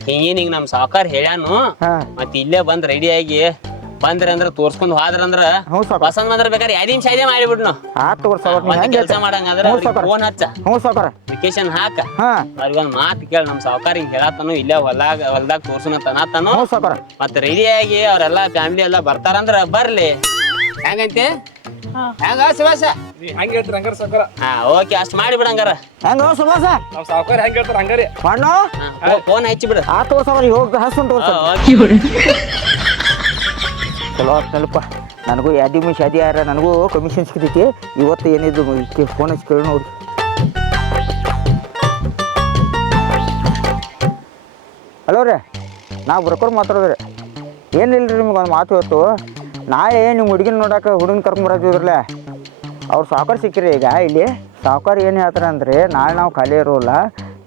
ಹಿಂಗ ನಮ್ ಸಾವುಕಾರ ಹೇಳ್ಯಾನು ಹಾ. ಮತ್ ಇಲ್ಲೇ ಬಂದ್ ರೆಡಿ ಆಗಿ ಬಂದ್ರ ಅಂದ್ರ ತೋರ್ಸ್ಕೊಂಡ್ ಹೋದ್ರಂದ್ರ ಹ್ಞೂ ಸಾವುಕಾರ. ಪಸಂದ್ ಬಂದ್ರ ಬೇಕಾದ್ರೆ ಎರಡ್ ನಿಮಿಷ ಇದೇ ಮಾಡಿಬಿಡ್ನು. ಆತ್ ತಗೋರಿ ಸಾವುಕಾರ ನೀವು ಮತ್ತೆ ಹೆಂಗೆ ಕೆಲಸ ಮಾಡಂಗಂದ್ರ ಹ್ಞೂ ಸಾವ್ಕಾರ. ಫೋನ್ ಹಚ್ಚ. ಹ್ಞೂ ಸಾವುಕಾರ. ಹಾಕ. ಹಾ. ಅವ್ರಿಗೊಂದ್ ಮಾತು ಕೇಳ ನಮ್ ಸಾವುಕಾರ ಹಿಂಗ್ ಹೇಳತ್ತಾನು ಇಲ್ಲೇ ಹೊಲಾಗ ಹೊಲ್ದಾಗ ತೋರ್ಸುನ ತನತಾನು ಹ್ಞೂ ಸಾವುಕಾರ. ಮತ್ ರೆಡಿ ಆಗಿ ಅವ್ರೆಲ್ಲಾ ಫ್ಯಾಮಿಲಿ ಎಲ್ಲಾ ಬರ್ತಾರಂದ್ರ ಬರ್ಲಿ. ಹೆಂಗಂತೆ? ಹೆಂಗ ಸುಭಾಷ? ನೀ ಹೆಂಗ್ ಹೇಳ್ತೀರಿ ಹಂಗಾರ ಸಾವ್ಕಾರ? ಹಾ ಓಕೆ ಅಷ್ಟ್ ಮಾಡಿ ಬಿಡಂಗಾರ ಹೆಂಗ ಸುಭಾಸ ನಾವ್ ಸಾವ್ಕಾರ ಹೆಂಗ್ ಹೇಳ್ತಾರ ಹಂಗಾರಿ? ಮಣ್ಣು? ಫೋನ್ ಹಚ್ಚಿ ಬಿಡು. ಆ ಹೋಗಿ. ಚಲೋ ನನಗೂ ಯಾದಿ ಮೀ ಶಾದಿ ಯಾರ ನನಗೂ ಕಮಿಷನ್ ಸಿಗ್ತೈತಿ. ಇವತ್ತು ಏನಿದ್ದು ಫೋನ್ ಹಚ್ಚಿ ಕೇಳಿ ನೋಡಿ. ಹಲೋ ರೀ ನಾವು ಬ್ರೋಕರ್ ಮಾತಾಡೋದ್ರಿ ಏನಿಲ್ಲ ರೀ. ನಿಮ್ಗೆ ಒಂದು ಮಾತು ಇವತ್ತು? ನಾಳೆ ನಿಮ್ಮ ಹುಡುಗಿನ ನೋಡಕ್ಕೆ ಹುಡುಗನ ಕರ್ಕೊಂಬರತ್ತಿದ್ರಲ್ಲ ಅವ್ರು ಸಾವುಕಾರ ಸಿಕ್ಕಿರಿ ಈಗ, ಇಲ್ಲಿ ಸಾವುಕಾರ ಏನು ಹೇಳ್ತಾರೆ ಅಂದರೆ, ನಾಳೆ ನಾವು ಖಾಲಿ ಇರೋಲ್ಲ,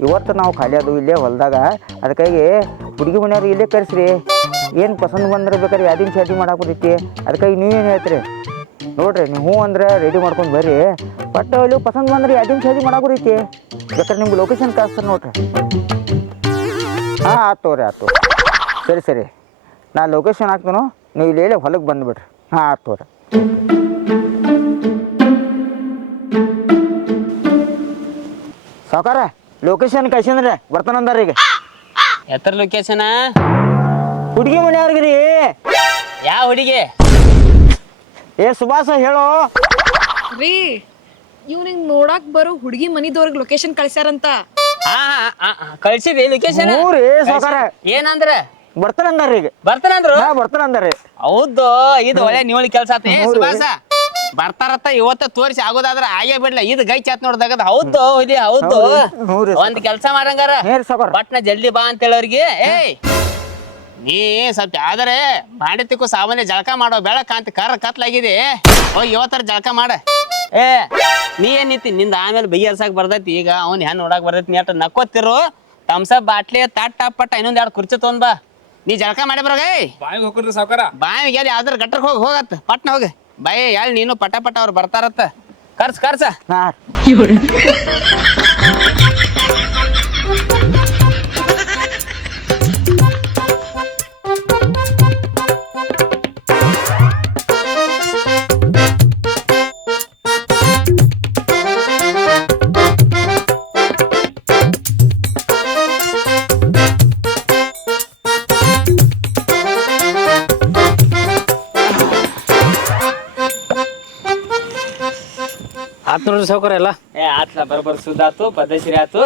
ಇವತ್ತು ನಾವು ಖಾಲಿ ಅದು ಇಲ್ಲೇ ಹೊಲದಾಗ, ಅದಕ್ಕಾಗಿ ಹುಡುಗಿ ಮನೆಯವ್ರು ಇಲ್ಲೇ ಕರೆಸ್ರಿ. ಏನು ಪಸಂದ್ ಬಂದ್ರೆ ಬೇಕಾದ್ರೆ ಯಾವ್ದಿನ ಶಾದಿ ಮಾಡಕ್ಕೆ ಬರ್ತೈತಿ? ಅದಕ್ಕಾಗಿ ನೀವೇನು ಹೇಳ್ತೀರಿ? ನೋಡ್ರಿ, ನೀವು ಹ್ಞೂ ಅಂದ್ರೆ ರೆಡಿ ಮಾಡ್ಕೊಂಡು ಬರ್ರಿ. ಬಟ್ ಅಲ್ಲಿ ಪಸಂದ್ ಬಂದ್ರೆ ಯಾವ್ದಿನ ಶಾದಿ ಮಾಡಕ್ಕೆ ಬರ್ತೈತಿ? ಬೇಕಾದ್ರೆ ನಿಮ್ಗೆ ಲೊಕೇಶನ್ ಕಳಿಸ್ತಾರೆ ನೋಡ್ರಿ. ಹಾಂ ಆಯ್ತು ತೋರಿ ಆಯ್ತು ಸರಿ ಸರಿ. ನಾ ಲೊಕೇಶನ್ ಹಾಕ್ತೀನೋ ನೀವು ಇಲ್ಲಿ ಹೇಳಿ ಹೊಲಕ್ಕೆ ಬಂದುಬಿಡ್ರಿ. ಹಾಂ ಆತು ತೋರಿ. ಸಾವುಕಾರ ಲೊಕೇಶನ್ ಕಳ್ಸಿಂದ್ರೆ ಬರ್ತಾನಂದಾರ ಈಗ. ಎತ್ತರ ಲೊಕೇಶನ್ ಹುಡುಗಿ ಮನೆಯವ್ರಿಗೆ ರೀ. ಯಾವ ಹುಡುಗಿ? ಏ ಸುಭಾಷ ಹೇಳೋ. ರೀ ಇವ್ನಿಂಗ್ ನೋಡಾಕ್ ಬರೋ ಹುಡುಗಿ ಮನಿದವ್ರಿಗೆ ಲೊಕೇಶನ್ ಕಳ್ಸ್ಯಾರಂತ. ಹಾ ಕಳ್ಸಿದಿ ಲೊಕೇಶನ್ ಹ್ಞೂ ರೀ ಏನಂದ್ರೆ ಏನಂದ್ರ? ಬರ್ತಾನಂದಾರ ಈಗ. ಬರ್ತಾನಂದ್ರು? ಬರ್ತಾನ ಬರ್ತಾನಂದಾರ ಹೌದು ಇದು ಒಳ್ಳೆ ನಿವಳಿ ಕೆಲಸ ಆತ ಸುಭಾಷ ಬರ್ತಾರತ್ತ ಇವತ್ತ ತೋರಿಸಿ ಆಗೋದಾದ್ರ ಆಗೇ ಬಿಡ್ಲ. ಇದು ಗೈ ಚಾತ್ ನೋಡ್ದಾಗ ಹೌದು ಇದೆ ಹೌದು. ಹೌದು, ಹ್ಞೂ ಒಂದ್ ಕೆಲ್ಸ ಮಾಡಂಗಾರ. ಏ ರೀ ಸಾವುಕಾರ ಜಲ್ದಿ ಬಾ ಅಂತ ಹೇಳೋರಿಗೆ. ಏಯ್ ನೀ ಸ್ವಲ್ಪ ಆದರೆ ಬಾಂಡೆತಿಕ್ಕು ಸಾಮಾನ್ಯ ಜಳಕ ಮಾಡೋ ಬೆಳಕ ಅಂತ ಕರ್ ಕತ್ಲಾಗಿದೆ. ಹೋಗಿ ಇವತ್ತರ ಜಳಕ ಮಾಡ. ಏ ನೀ ಏನ್ ನಿಂತಿ? ನಿಂದ ಆಮೇಲೆ ಬೈಯರ್ಸಾಕ್ ಬರ್ತೈತಿ. ಈಗ ಅವ್ನ್ ಹೆಣ್ ನೋಡಕ್ ಬರ್ತೈತಿ ನೀ ಅಟ್ ನಕ್ಕೋತಿರು ತಮ್ಸಪ್ ಬಾಟ್ಲಿ ತಟ್ಟ ಪಟ್ಟ ಇನ್ನೊಂದ್ ಎರಡು ಕುರ್ಚಿ ತೊಗೊಂಡ್ ಬಾ. ನೀ ಜಳಕ ಮಾಡಿ ಬಾಯಿ ಬಾಯಿಗೆ ಹೋಗ್ರಿ ಸಾವುಕಾರ? ಬಾಯಿ ಎಲ್ಲಿ ಯಾವ್ದಾರ ಗಟ್ಟರ್ ಹೋಗಿ ಹೋಗತ್ತ ಪಟ್ನ ಹೋಗಿ. ಬಾಯಿ ಎಲ್ಲಿ ನೀನು ಪಟ ಪಟ ಅವ್ರು ಬರ್ತಾರತ್ತ. ಕರ್ಸ್ ಕರ್ಸ. ಹಾಂ. ಸಾವ್ಕಾರ ಎಲ್ಲ? ಏ ಆತ್ಲ ಬರ್ಬರ್ ಸುದ್ದಾತು ಪದ್ಧತಿರಿ ಆತು.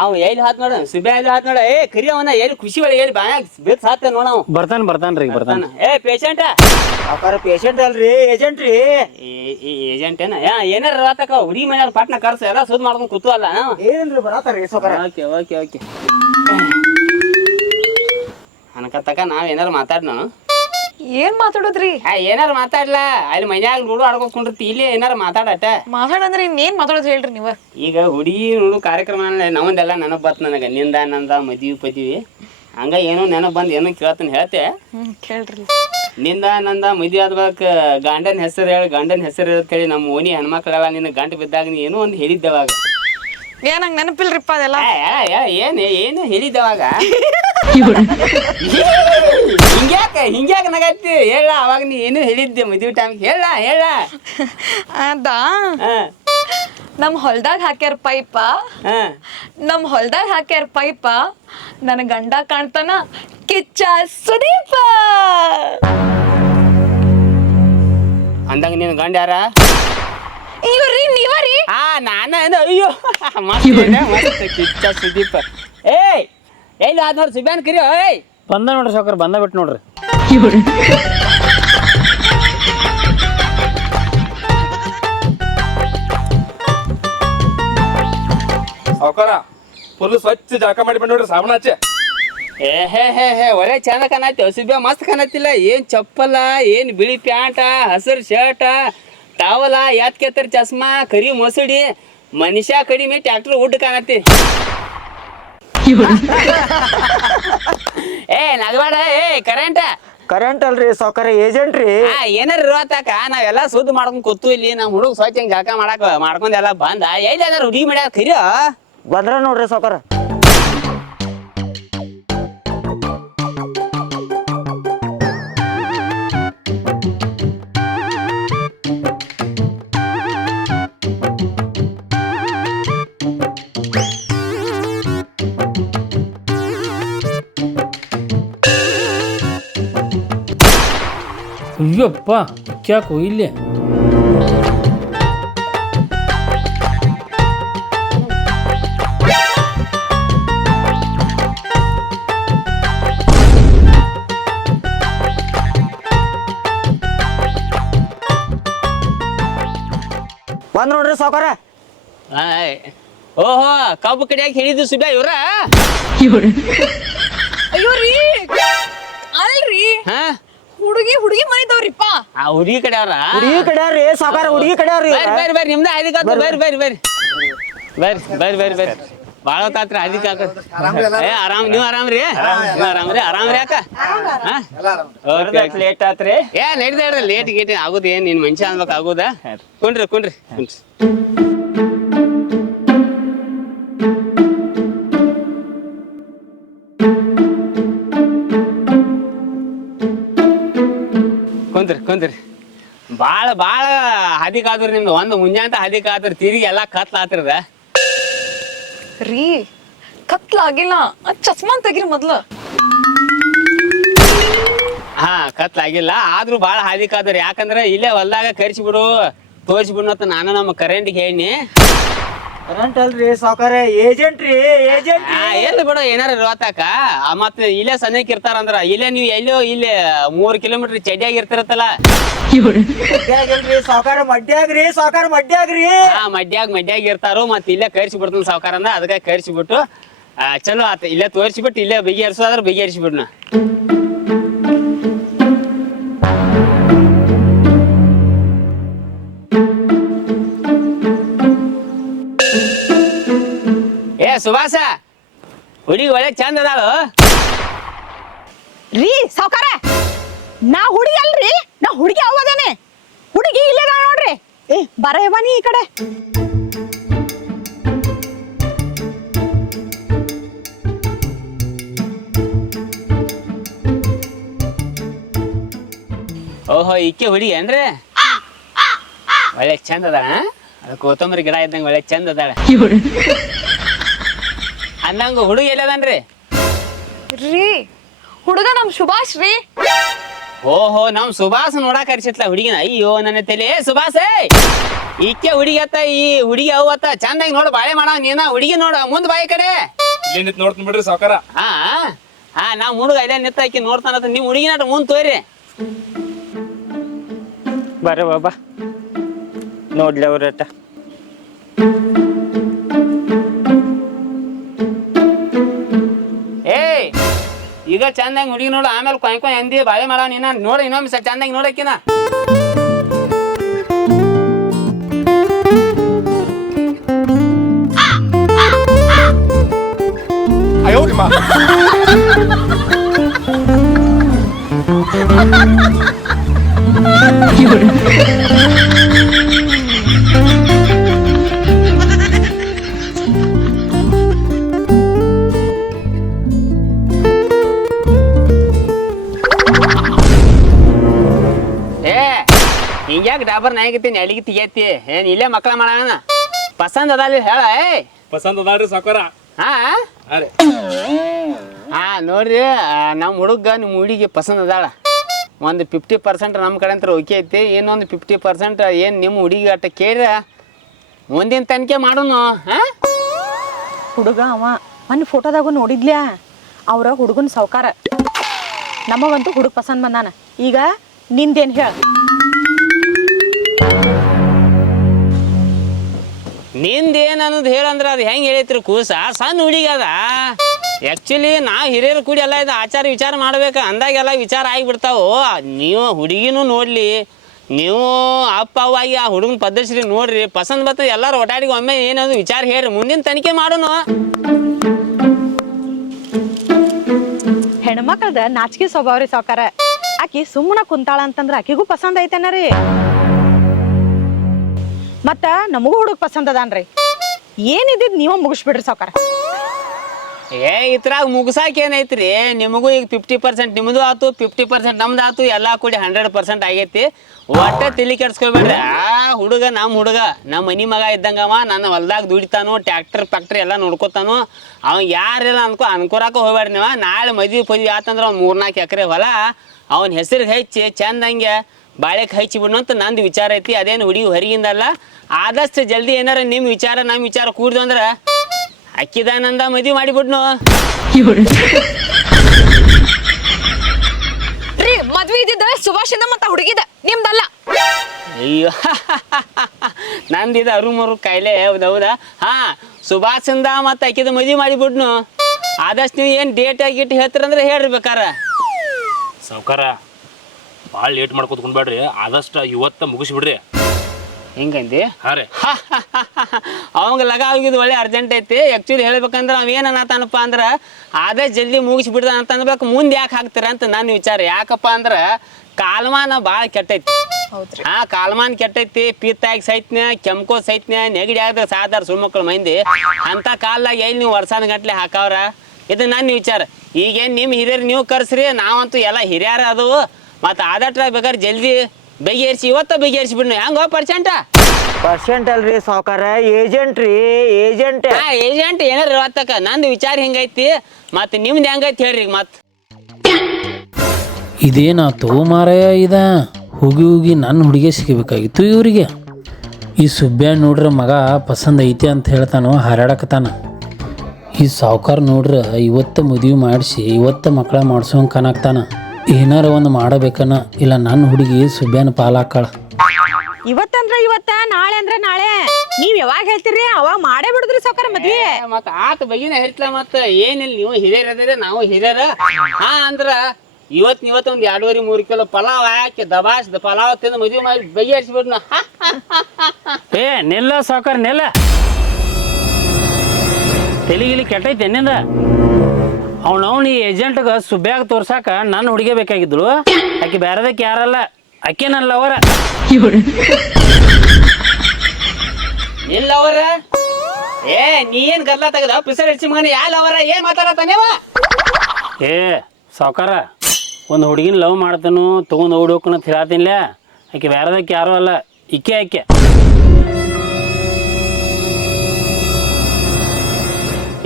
ಅವ್ ಎಲ್ಲಿ ಹಾತ್ ನೋಡ ಸುಬೆ ಎಲ್ಲಿ ಹಾತ್ ನೋಡ. ಏ ಕರಿ ಅವನ ಎಲ್ಲಿ ಖುಷಿ ಒಳಗೆ ಎಲ್ಲಿ ಬಾಯಾಗ ಬೇಕ್ ಸಾತ ನೋಡ ಅವ. ಬರ್ತಾನೆ ಬರ್ತಾನ ರೀ ಬರ್ತಾನೆ. ಏ ಪೇಷಂಟ ಸಾವುಕಾರ ಪೇಷಂಟ್ ಅಲ್ರಿ ಏಜೆಂಟ್ ರೀ. ಈ ಏಜೆಂಟ್ ಏನ? ಯಾ ಏನಾರ ರಾತಕ ಹುಡುಗಿ ಮನ್ಯಾಗ ಪಾಟ್ನ ಕರ್ಸ ಎಲ್ಲ ಸುದ್ ಮಾಡ್ಕೊಂಡು ಕೂತು ಅಲ್ಲ ಏನ್ರಿ ಬರತಾರ ಸಾವುಕಾರ? Okay okay okay. ಅನ್ಕತ್ತಕ ನಾವ್ ಏನಾರ ಮಾತಾಡ್ನ ಏನ್ ಮಾತಾಡೋದ್ರಿ? ಆ ಏನಾರ ಮಾತಾಡ್ಲ? ಅಲ್ಲಿ ಮನ್ಯಾಗ ನೋಡು ಆಡ್ಕೊಂಡ್ಕೊಂಡ್ರಿ ಇಲ್ಲಿ ಏನಾರ ಮಾತಾಡಟ? ಮಾತಾಡಂದ್ರೆ ಇನ್ನೇನ್ ಮಾತಾಡೋದು ಹೇಳ್ರಿ ನೀವ? ಈಗ ಹುಡುಗಿ ನೋಡು ಕಾರ್ಯಕ್ರಮ ನಮ್ಮದೆಲ್ಲ ನೆನಪು ಬತ್ ನನಗೆ ನಿಂದ ನಂದ ಮದ್ವಿ ಪದ್ವಿ. ಹಂಗ ಏನೋ ನೆನಪು ಬಂದು ಏನೋ ಕೇಳ್ತಾನೆ ಹೇಳ್ತೆ. ಹ್ಮ್ ಕೇಳ್ರಿ. ನಿಂದ ನಂದ ಮದ್ವಿ ಆದ್ಬೇಕ ಗಂಡನ ಹೆಸರು ಹೇಳಿ ಗಂಡನ ಹೆಸರು ಕೇಳಿ ನಮ್ಮ ಓಣಿ ಹೆಣ್ಮಕ್ಳೆಲ್ಲ ನಿನ್ನ ಗಂಟು ಬಿದ್ದಾಗ ನೀ ಏನೋ ಒಂದು ಹೇಳಿದ್ದವಾಗ ಏನಂಗ್ ನೆನಪಿಲ್ರಿಪ್ಪ ಅದೆಲ್ಲ. ಏನು ಏನು ಹೇಳಿದ್ದವಾಗ ಹಿಂಗ್ಯಾಕ ಹಿಂಗ್ಯಾಕ ನಗತ್ತಿ ಹೇಳ ಅವಾಗ ನೀ ಏನು ಹೇಳಿದ್ದೆ ಮದುವೆ ಟೈಮ್ ಹೇಳ ಹೇಳ ಅದಾ ನಮ್ಮ ನಮ್ ಹೊಲ್ದಾಗ ಹಾಕ್ಯಾರ ಪೈಪ. ಹಾ. ನಮ್ ಹೊಲ್ದಾಗ ಹಾಕ್ಯಾರ ಪೈಪ ನನ್ನ ಗಂಡ ಕಾಣ್ತಾನ ಕಿಚ್ಚ ಸುದೀಪ. ಅಂದಂಗ ನಿನ್ನ ಗಂಡ ಯಾರ? ಇವ್ರಿ ನೀವರಿ ಆ ನಾನ ಅಯ್ಯೋ. ಮಸ್ತ್ ಕಿಚ್ಚ ಸುದೀಪ್. ಏಯ್ ಎಲ್ಲಿ ಆದ್ ನೋಡ್ರಿ ಸುಬ್ಯಾನ್ ಕರಿ ಏಯ್! ಬಂದ ನೋಡ್ರಿ ಸೌಕರ್ ಬಂದ ಬಿಟ್ಟು ನೋಡ್ರಿ. ಸಾವುಕಾರ ಫುಲ್ ಸ್ವಚ್ಛ ಜಳಕ ಮಾಡಿ ಬಂದ್ ನೋಡ್ರಿ ಸಾಬಣ ಹಚ್ಚಿ ಏ ಹೇ ಹೇ ಹೇ ಒಳ್ಳೆ ಚಂದ ಕಾಣತ್ತೆ ಸುಬ್ಯ ಮಸ್ತ್ ಕಾಣತ್ತಿಲ್ಲ ಏನ್ ಚಪ್ಪಲ ಏನ್ ಬಿಳಿ ಪ್ಯಾಂಟ ಹಸಿರು ಶರ್ಟ ಟಾವಲ ಯಾತ್ ಕೆತ್ತರ್ ಚಸ್ಮಾ ಕರಿ ಮೊಸಡಿ ಮನುಷ್ಯ ಕಡಿಮೆ ಟ್ಯಾಕ್ಟರ್ ಉಡ್ ಕಾಣತ್ತಿ ಏ ನಗಬೇಡ ಏ ಕರೆಂಟ್ ಕರೆಂಟ್ ಅಲ್ರಿ ಸೌಕರ್ಯ ಏಜೆಂಟ್ ರೀ. ಆ ಏನಾರ ಇರುವತ್ತಾಕ? ನಾವೆಲ್ಲ ಸುದ್ದಿ ಮಾಡ್ಕೊಂಡ್ ಕೂತು ಇಲ್ಲಿ ನಮ್ಮ ಹುಡುಗ ಸ್ವಚ್ಛ ಹಿಂಗ್ ಜಳಕ ಮಾಡಾಕ ಮಾಡ್ಕೊಂಡೆಲ್ಲ ಬಂದ. ಎಲ್ಲಿ ಅದಾರ ಹುಡುಗಿ ಮಾಡ್ಯಾರ ಕರಿಯೋ ಬಂದ್ರ ನೋಡ್ರಿ ಸಾವುಕಾರ. ಅಯ್ಯಪ್ಪ ಕ್ಯಾಕು ಇಲ್ಲಿ. ಬಂದ್ ನೋಡ್ರಿ ಸಾವುಕಾರ. ಆಯ್. ಓಹೋ ಕಬ್ಬು ಕಡಿಯಾಗಿ ಹೇಳಿದ್ದು ಸುಬ್ಯಾ ಇವ್ರ? ಅಯ್ಯೋ ರೀ ಅಲ್ರಿ. ಹಾ? ಹುಡುಗಿ ಹುಡುಗಿ ಮನಿದವ್ರಿಪ್ಪ ಆ ಹುಡುಗಿ ಕಡೆ ಅವ್ರ? ಹುಡುಗಿ ಕಡೆಯವ್ರಿ ಸಾಕಾರ ಹುಡುಗಿ ಕಡೆಯವ್ರಿ ಬರ್ರಿ ಬರ್ರಿ ಬರ್ರಿ ನಿಮ್ದ ಬೇರೆ ಬೇರೆ ಬೇರೆ ಬೇರೆ ಬೇರೆ ಬೇರೆ ಬರ್ರಿ ಬರ್ರಿ ಬಾಳ ಹೊತ್ತಾತ್ರಿ ಅದಕ್ಕೆ ಏ ಆರಾಮ್ ನೀವು ಆರಾಮ್ರಿ ನೀವು ಆರಾಮ್ರಿ. ಆರಾಮ್ರಿ ಅಕ್ಕ ಲೇಟ್ ಆತ್ರಿ. ಏ ನಡೀತಾ ಲೇಟ್ ಗೇಟ್ ಆಗುದ ಏನ್ ನೀನ್ ಮನುಷ್ಯ ಅನ್ಬೇಕು ಆಗುದ? ಕುಂಡ್ರಿ ಕುಂಡ್ರಿ ಕುಂಡ್ರಿ. ಬಾಳ ಬಾಳ ಹದಿಕ್ ಆದ್ರಿ ನಿಮ್ದು ಒಂದು ಮುಂಜಾನೆ ಹದಿಕ್ ಎಲ್ಲ ತಿರುಗಿ ಎಲ್ಲಾ ಕತ್ಲಾತ್ರದ ರೀ ಕತ್ಲಾಗಿಲ್ಲ ಅದ್ ಚಸ್ಮಾನ್ ತೆಗಿರಿ ಮೊದ್ಲು. ಹಾ ಕತ್ಲಾಗಿಲ್ಲ ಆದ್ರೂ ಬಾಳ ಹಾದಿ ಕಾದ್ರಿ ಯಾಕಂದ್ರ ಇಲ್ಲೇ ಹೊಲ್ದಾಗ ಕರ್ಸಿ ಬಿಡು ತೋರಿಸಿ ಬಿಡು ನಾನು ನಮ್ಮ ಕರೆಂಟ್ಗೆ ಹೇಳಿ ಕರೆಂಟ್ ಅಲ್ರಿ ಸಾವ್ಕಾರ. ಏಜೆಂಟ್ ರೀ ಏಜೆಂಟ್ ಆ ಎಲ್ಲಿ ಬಿಡು ಏನಾರ ಇರುವತ್ತಾಕ ಮತ್ತೆ ಇಲ್ಲೇ ಸನ್ಯಕ್ ಇರ್ತಾರಂದ್ರ ಇಲ್ಲೇ ನೀವು ಎಲ್ಲೋ ಇಲ್ಲೇ ಮೂರ್ ಕಿಲೋಮೀಟರ್ ಚಡ್ಡಿಯಾಗಿ ಇರ್ತಿರತ್ತಲ್ಲ. ಮಡ್ಯಾಗಲ್ರಿ ಸಾವುಕಾರ ಮಡ್ಯಾಗ್ರಿ ಸಾವ್ಕಾರ ಮಡ್ಯಾಗ್ರಿ. ಆ ಮಡ್ಯಾಗ ಮಡ್ಯಾಗ ಇರ್ತಾರೋ ಮತ್ತೆ ಇಲ್ಲೇ ಕರ್ಸಿ ಬಿಡ್ತಾನ ಸಾವುಕಾರ ಅಂದ ಅದಕ್ಕೆ ಕರ್ಸಿ ಬಿಟ್ಟು ಚಲೋ ಆತ. ಇಲ್ಲೇ ತೋರಿಸ್ಬಿಟ್ಟು ಇಲ್ಲೇ ಬಗೆಹರಿಸೋದ್ರ ಬಗೆಹರಿಸ್ಬಿಡ್ನ ಏ ಸುಭಾಸ. ಹುಡುಗಿ ಒಳ್ಳೆ ಚಂದ ಅದಾಳು. ರೀ ಸಾವ್ಕಾರ. ನಾ ಹುಡುಗಿ ಅಲ್ರಿ ನಾ ಹುಡುಗಿ ಅವದೇನೆ ಹುಡುಗಿ ಇಲ್ಲೇ ಅದಾಳ್ ನೋಡ್ರಿ. ಏ ಬರ ನೀ ಈ ಕಡೆ. ಓಹೋ ಇಕ್ಕೆ ಹುಡುಗಿ ಏನ್ರಿ? ಒಳ್ಳೆ ಚಂದ ಅದಾಳ ಅದು ಕೊತ್ತಂಬರಿ ಗಿಡ ಇದ್ದಂಗೆ ಒಳ್ಳೆ ಚಂದ ಅದಾಳ. ಅಂದಂಗ ಹುಡುಗ ಎಲ್ಲದನ್ರಿ? ರೀ ಹುಡುಗ ನಮ್ ಸುಭಾಷ್ ರೀ. ಓಹೋ ನಮ್ ಸುಭಾಷ್ ನೋಡಾಕ ಕರ್ಸಿತ್ಲ ಹುಡುಗಿನ. ಅಯ್ಯೋ ನನ್ನ ತಲೆ. ಸುಭಾಷ್ ಈಕೆ ಹುಡುಗಿ ಅತ್ತ ಈ ಹುಡುಗಿ ಅವತ್ತ ಚಂದಾಗಿ ನೋಡು ಬಾಳೆ ಮಾಡ. ನೀನ ಹುಡುಗಿ ನೋಡು ಮುಂದ್ ಬಾಯಿ ಕಡೆ. ನಿಂತ್ ನೋಡ್ತೀನಿ ಬಿಡ್ರಿ ಸಾವುಕಾರ. ಹಾ ಹಾ. ನಾ ಹುಡುಗ ಇಲ್ಲೇ ನಿತ್ತ ಆಕಿ ನೋಡ್ತಾನ ನೀವು ಹುಡುಗಿನ ನಾಟ ಮುಂದ್ ತೋರಿ. ಬರ್ರಿ ಬಾಬಾ. ನೋಡ್ಲಿ ಅವ್ರಟ ಈಗ ಚಂದಾಗಿ ಹುಡುಗಿ ನೋಡು ಆಮೇಲೆ ಕೊಯ್ ಕೊಯ್ ಅಂದಿ ಬಾಳೆ ಮಾಡವ ನೀನ. ನೋಡ ಇನ್ನೊಮ್ಮೆ ಸರ್ ಚಂದಾಗಿ ನೋಡಕ್ಕಿನ. ಏ ಹಿಂಗ್ಯಾಕೆ ಡಾಬರ್ ಅಡಿಗೆ ತೆಗಿಯತ್ತಿ ಏನ್ ಇಲ್ಲೇ ಮಕ್ಳ ಮಾಡೋಣ ಪಸಂದ್ ಅದಲ್ಲಿ ಹೇಳ ಏ ಪಸಂದ್ ಅದಾಳ್ರಿ ಸಾವುಕಾರ. ಹಾ? ಅರೆ ಹಾ ನೋಡ್ರಿ ನಮ್ಮ ಹುಡುಗ ನಿಮ್ಮ ಹುಡುಗಿ ಪಸಂದ್ ಅದಾಳ. ಒಂದು ಫಿಫ್ಟಿ ಪರ್ಸೆಂಟ್ ನಮ್ಮ ಕಡೆ ಅಂತ ಓಕೆ ಐತಿ ಇನ್ನೊಂದು ಫಿಫ್ಟಿ ಪರ್ಸೆಂಟ್ ಏನು ನಿಮ್ಮ ಹುಡುಗಿ ಅಟ್ಟ ಕೇಳ್ರ? ಮುಂದಿನ ತನಿಖೆ ಮಾಡೋನು ಹಾ? ಹುಡುಗ ಅವ ಮೊನ್ನೆ ಫೋಟೋದಾಗೂ ನೋಡಿದ್ಲ್ಯಾ? ಅವ್ರ ಹುಡುಗನ ಸೌಕಾರ ನಮಗಂತೂ ಹುಡುಗ ಪಸಂದ್ ಬಂದಾನ. ಈಗ ನಿಂದೇನ್ ಹೇಳ ನಿಂದ ಏನು ಅನ್ನೋದು ಹೇಳಂದ್ರೆ ಅದು ಹೆಂಗೆ ಹೇಳೈತ್ರಿ ಕೂಸ? ಸಣ್ಣ ಹುಡುಗಿ ಅದ. ಆ್ಯಕ್ಚುಲಿ ನಾವು ಹಿರಿಯರು ಕೂಡಿ ಎಲ್ಲ ಇದು ಆಚಾರ ವಿಚಾರ ಮಾಡ್ಬೇಕು ಅಂದಾಗೆಲ್ಲ ವಿಚಾರ ಆಗಿಬಿಡ್ತಾವು. ನೀವು ಹುಡುಗಿನೂ ನೋಡಲಿ, ನೀವು ಅಪ್ಪ ಅವಾಗಿ ಆ ಹುಡುಗನ ಪದ್ಧತಿ ನೋಡ್ರಿ. ಪಸಂದ್ ಬರ್ತದೆ, ಎಲ್ಲರೂ ಒಟ್ಟಾಡಿಗೆ ಒಮ್ಮೆ ಏನದು ವಿಚಾರ ಹೇಳ್ರಿ. ಮುಂದಿನ ತನಿಖೆ ಮಾಡೋನು. ಹೆಣ್ಮಕ್ಳದ ನಾಚಿಕೆ ಸ್ವಭಾವ ರೀ ಸಾವ್ಕಾರ. ಆಕಿ ಸುಮ್ಮನ ಕುಂತಾಳ ಅಂತಂದ್ರೆ ಆಕಿಗೂ ಪಸಂದ್ ಐತೆನ ರೀ? ಮತ್ತ ನಮಗೂ ಹುಡುಗ ಪಸಂದ್ ರೀ ಏನಿದ್ದು ನೀವು ಮುಗಿಸ್ಬಿಡ್ರಿ ಸಾವ್ಕಾರ. ಏ ಇತ್ರಾಗ ಮುಗಿಸಾಕ ಏನೈತ್ರಿ? ನಿಮಗೂ ಈಗ ಫಿಫ್ಟಿ ಪರ್ಸೆಂಟ್ ನಿಮ್ಮದು ಆತು ಫಿಫ್ಟಿ ಪರ್ಸೆಂಟ್ ನಮ್ದು ಆತು, ಎಲ್ಲ ಕೂಡಿ ಹಂಡ್ರೆಡ್ ಪರ್ಸೆಂಟ್ ಆಗೈತಿ. ಒಟ್ಟೆ ತಿಳಿ ಕೆಡ್ಸ್ಕೊಬೇಡ್ರಿ. ಆ, ಹುಡುಗ ನಮ್ಮ ಹುಡುಗ ನಮ್ಮ ಮನಿ ಮಗ ಇದ್ದಂಗವ, ನನ್ನ ಹೊಲ್ದಾಗ ದುಡಿತಾನು ಟ್ಯಾಕ್ಟರ್ ಫ್ಯಾಕ್ಟ್ರಿ ಎಲ್ಲ ನೋಡ್ಕೊತಾನು. ಅವ್ನು ಯಾರೆಲ್ಲ ಅನ್ಕೋ ಅನ್ಕೊರಾಕ ಹೋಗ್ಬೇಡ್ರಿ ನೀವು. ನಾಳೆ ಮದ್ವಿ ಪದ್ವಿ ಆತಂದ್ರೆ ಅವ್ನು ಮೂರ್ನಾಲ್ಕು ಎಕರೆ ಹೊಲ, ಅವನ ಹೆಸರಿಗೆ ಹಚ್ಚಿ ಚಂದಂಗೆ ಬಾಳೆಕ್ ಹಚ್ಚಿ ಅಂತ ನಂದು ವಿಚಾರ ಐತಿ. ಅದೇನು ಹುಡುಗಿ ಹೊರಗಿಂದಲ್ಲ ಆದಷ್ಟು ಜಲ್ದಿ ಏನಾರ ನಿಮ್ಮ ವಿಚಾರ ನಮ್ಮ ವಿಚಾರ ಕೂಡ್ದು ಅಂದ್ರೆ ಅಕ್ಕಿದಾನಂದ ಮದಿ ಮಾಡಿಬಿಡ್ನು? ರೀ ಮದ್ವೆ ಇದ್ದಿದ್ದ ಸುಭಾಷಿಂದ ಮತ್ತ ಹುಡುಗಿದ ನಿಮ್ದಲ್ಲ. ಅಯ್ಯೋ ನಂದಿದ ಅರುಮರು ಕಾಯಿಲೆ ಹೌದು ಹೌದಾ? ಹಾ ಸುಭಾಷಿಂದ ಮತ್ತೆ ಅಕ್ಕಿದ ಮದಿ ಮಾಡಿಬಿಡ್ನು? ಆದಷ್ಟು ನೀವು ಏನು ಡೇಟ್ ಆಗಿಟ್ಟು ಹೇಳ್ತೀರಂದ್ರೆ ಹೇಳ್ರಿ ಬೇಕಾರ. ಸಾವುಕಾರ ಭಾಳ ಲೇಟ್ ಮಾಡ್ಕೊತ ಕುಂದ್ಬೇಡ್ರಿ ಆದಷ್ಟು ಇವತ್ತ ಮುಗಿಸ್ಬಿಡ್ರಿ. ಹಿಂಗಂದಿ? ಹಾ ರೀ. ಅವಂಗ ಲಗ ಆಗಿದ್ ಒಳ್ಳೆ ಅರ್ಜೆಂಟ್ ಐತಿ. ಆ್ಯಕ್ಚುಲಿ ಹೇಳ್ಬೇಕಂದ್ರೆ ಅವ ಏನು ಅನ್ನತಾನಪ್ಪ ಅಂದ್ರೆ ಅದೇ ಜಲ್ದಿ ಮುಗಿಸ್ಬಿಡ್ದ ಅಂತ ಅನ್ಬೇಕು. ಮುಂದೆ ಯಾಕೆ ಹಾಕ್ತೀರ ಅಂತ ನನ್ನ ವಿಚಾರ. ಯಾಕಪ್ಪ ಅಂದ್ರೆ ಕಾಲಮಾನ ಭಾಳ ಕೆಟ್ಟೈತಿ. ಹಾ ಕಾಲಮಾನ ಕೆಟ್ಟೈತಿ. ಪಿತ್ತಾಗಿ ಸೈತ್ನ ಕೆಮ್ಕೋ ಸೈತ್ನ ನೆಗಡಿ ಆಗದ ಸಾಧಾರ ಸುಮ್ಮಕ್ಳು ಮಂದಿ. ಅಂತ ಕಾಲ್ದಾಗ ಎಲ್ಲಿ ನೀವು ವರ್ಷಾನ ಗಟ್ಲೆ ಹಾಕವ್ರ? ಇದು ನನ್ನ ವಿಚಾರ. ಈಗೇನು ನಿಮ್ಮ ಹಿರಿಯರು ನೀವು ಕರ್ಸ್ರಿ. ನಾವಂತೂ ಎಲ್ಲ ಹಿರಿಯರ ಅದು ಮತ್ತು ಆದಟ್ರಾಗ ಬೇಕಾದ್ರೆ ಜಲ್ದಿ ಬಗೆಹರಿಸಿ ಇವತ್ತ ಬಗೆಹರಿಸಿ ಬಿಡ್ನು. ಹೆಂಗೋ ಪರ್ಸೆಂಟ ಪರ್ಸೆಂಟ್ ಅಲ್ರಿ ಸಾವುಕಾರ. ಏಜೆಂಟ್ ರೀ ಏಜೆಂಟ್ ಆ ಏಜೆಂಟ್ ಏನಾರ ಇವತ್ತಕ ನಂದು ವಿಚಾರ ಹೆಂಗೈತಿ. ಮತ್ತೆ ನಿಮ್ದು ಹೆಂಗೈತಿ ಹೇಳ್ರಿ ಮತ್ತೆ. ಇದೇನಾತು ಮಾರಾಯ ಇದ? ಹುಗಿ ಹುಗಿ ನನ್ನ ಹುಡುಗಿ ಸಿಗಬೇಕಾಗಿತ್ತು ಇವರಿಗೆ. ಈ ಸುಬ್ಬ್ಯಾ ನೋಡ್ರ ಮಗ ಪಸಂದ್ ಐತಿ ಅಂತ ಹೇಳ್ತಾನೋ ಹಾರಾಡಕತ್ತಾನ. ಈ ಸಾವುಕಾರ ನೋಡ್ರ ಇವತ್ತು ಮದುವೆ ಮಾಡಿಸಿ ಇವತ್ತು ಮಕ್ಕಳ ಮಾಡ್ಸೋಂಗೆ ಕಾಣಾಕ್ತಾನ. ಏನಾರ ಒಂದು ಮಾಡಬೇಕನ? ಇಲ್ಲ ನನ್ನ ಹುಡುಗಿ ಸುಬ್ಯಾನ ಪಾಲಾಕಳ ಇವತ್ತಂದ್ರ ಇವತ್ತ ನಾಳೆ ಅಂದ್ರ ನಾಳೆ. ನೀವ್ ಯಾವಾಗ ಹೇಳ್ತೀರಿ? ಅವಾಗ ಮಾಡೇ ಬಿಡುದ್ರಿ ಸಾವ್ಕಾರ ಮದ್ವಿ. ಮತ್ತ ಆತ ಬಗಿನ ಹೇಳ್ತಲ ಮತ್ತ. ಏನಿಲ್ಲ ನೀವು ಹಿರಿಯರ ಅದಿರ ನಾವು ಹಿರಿಯರ. ಹಾ ಅಂದ್ರ ಇವತ್ ಇವತ್ತು ಒಂದ್ ಎರಡೂವರೆ ಮೂರು ಕಿಲೋ ಪಲಾವ್ ಹಾಕಿ ದಬಾಸ್ ಪಲಾವ್ ತಿಂದು ಮದುವೆ ಮಾಡಿ ಬಗೆಹರಿಸ್ಬಿಡ್ನ ಏ ನಿಲ್ಲ ಸಾವ್ಕಾರ ನಿಲ್ಲ. ತೆಲಿಗಿಲಿ ಕೆಟ್ಟೈತೆ ಎನ್ನಿಂದ ಅವನವ್ನ ಈ ಏಜೆಂಟ್ಗೆ ಸುಬ್ಯಾಗ ತೋರ್ಸಾಕ ನನ್ನ ಹುಡುಗಿ ಬೇಕಾಗಿದ್ಳು. ಆಕೆ ಬೇರೆದಕ್ಕೆ ಯಾರಲ್ಲ ಆಕೆ ನನ್ನ ಲವರ ಇಲ್ಲ ಅವರ ಏ ನೀ ಏನ್ ಗದ್ಲ ತೆಗದ? ಪಿಸರ್ ಹೆಚ್ಚಿ ಮಗನ ಯಾಲ ಅವರ ಏನ್ ಮಾತಾಡತ್ತಾನೇವ ಏ ಸಾವ್ಕಾರ ಒಂದು ಹುಡುಗಿನ ಲವ್ ಮಾಡ್ತಾನು ತೊಗೊಂಡು ಓಡೋಕನ ಹೇಳತ್ತೀನಿಲ್ಲ ಆಕೆ ಬೇರೆದಕ್ಕೆ ಯಾರು ಅಲ್ಲ ಇಕ್ಕೆ ಆಕೆ.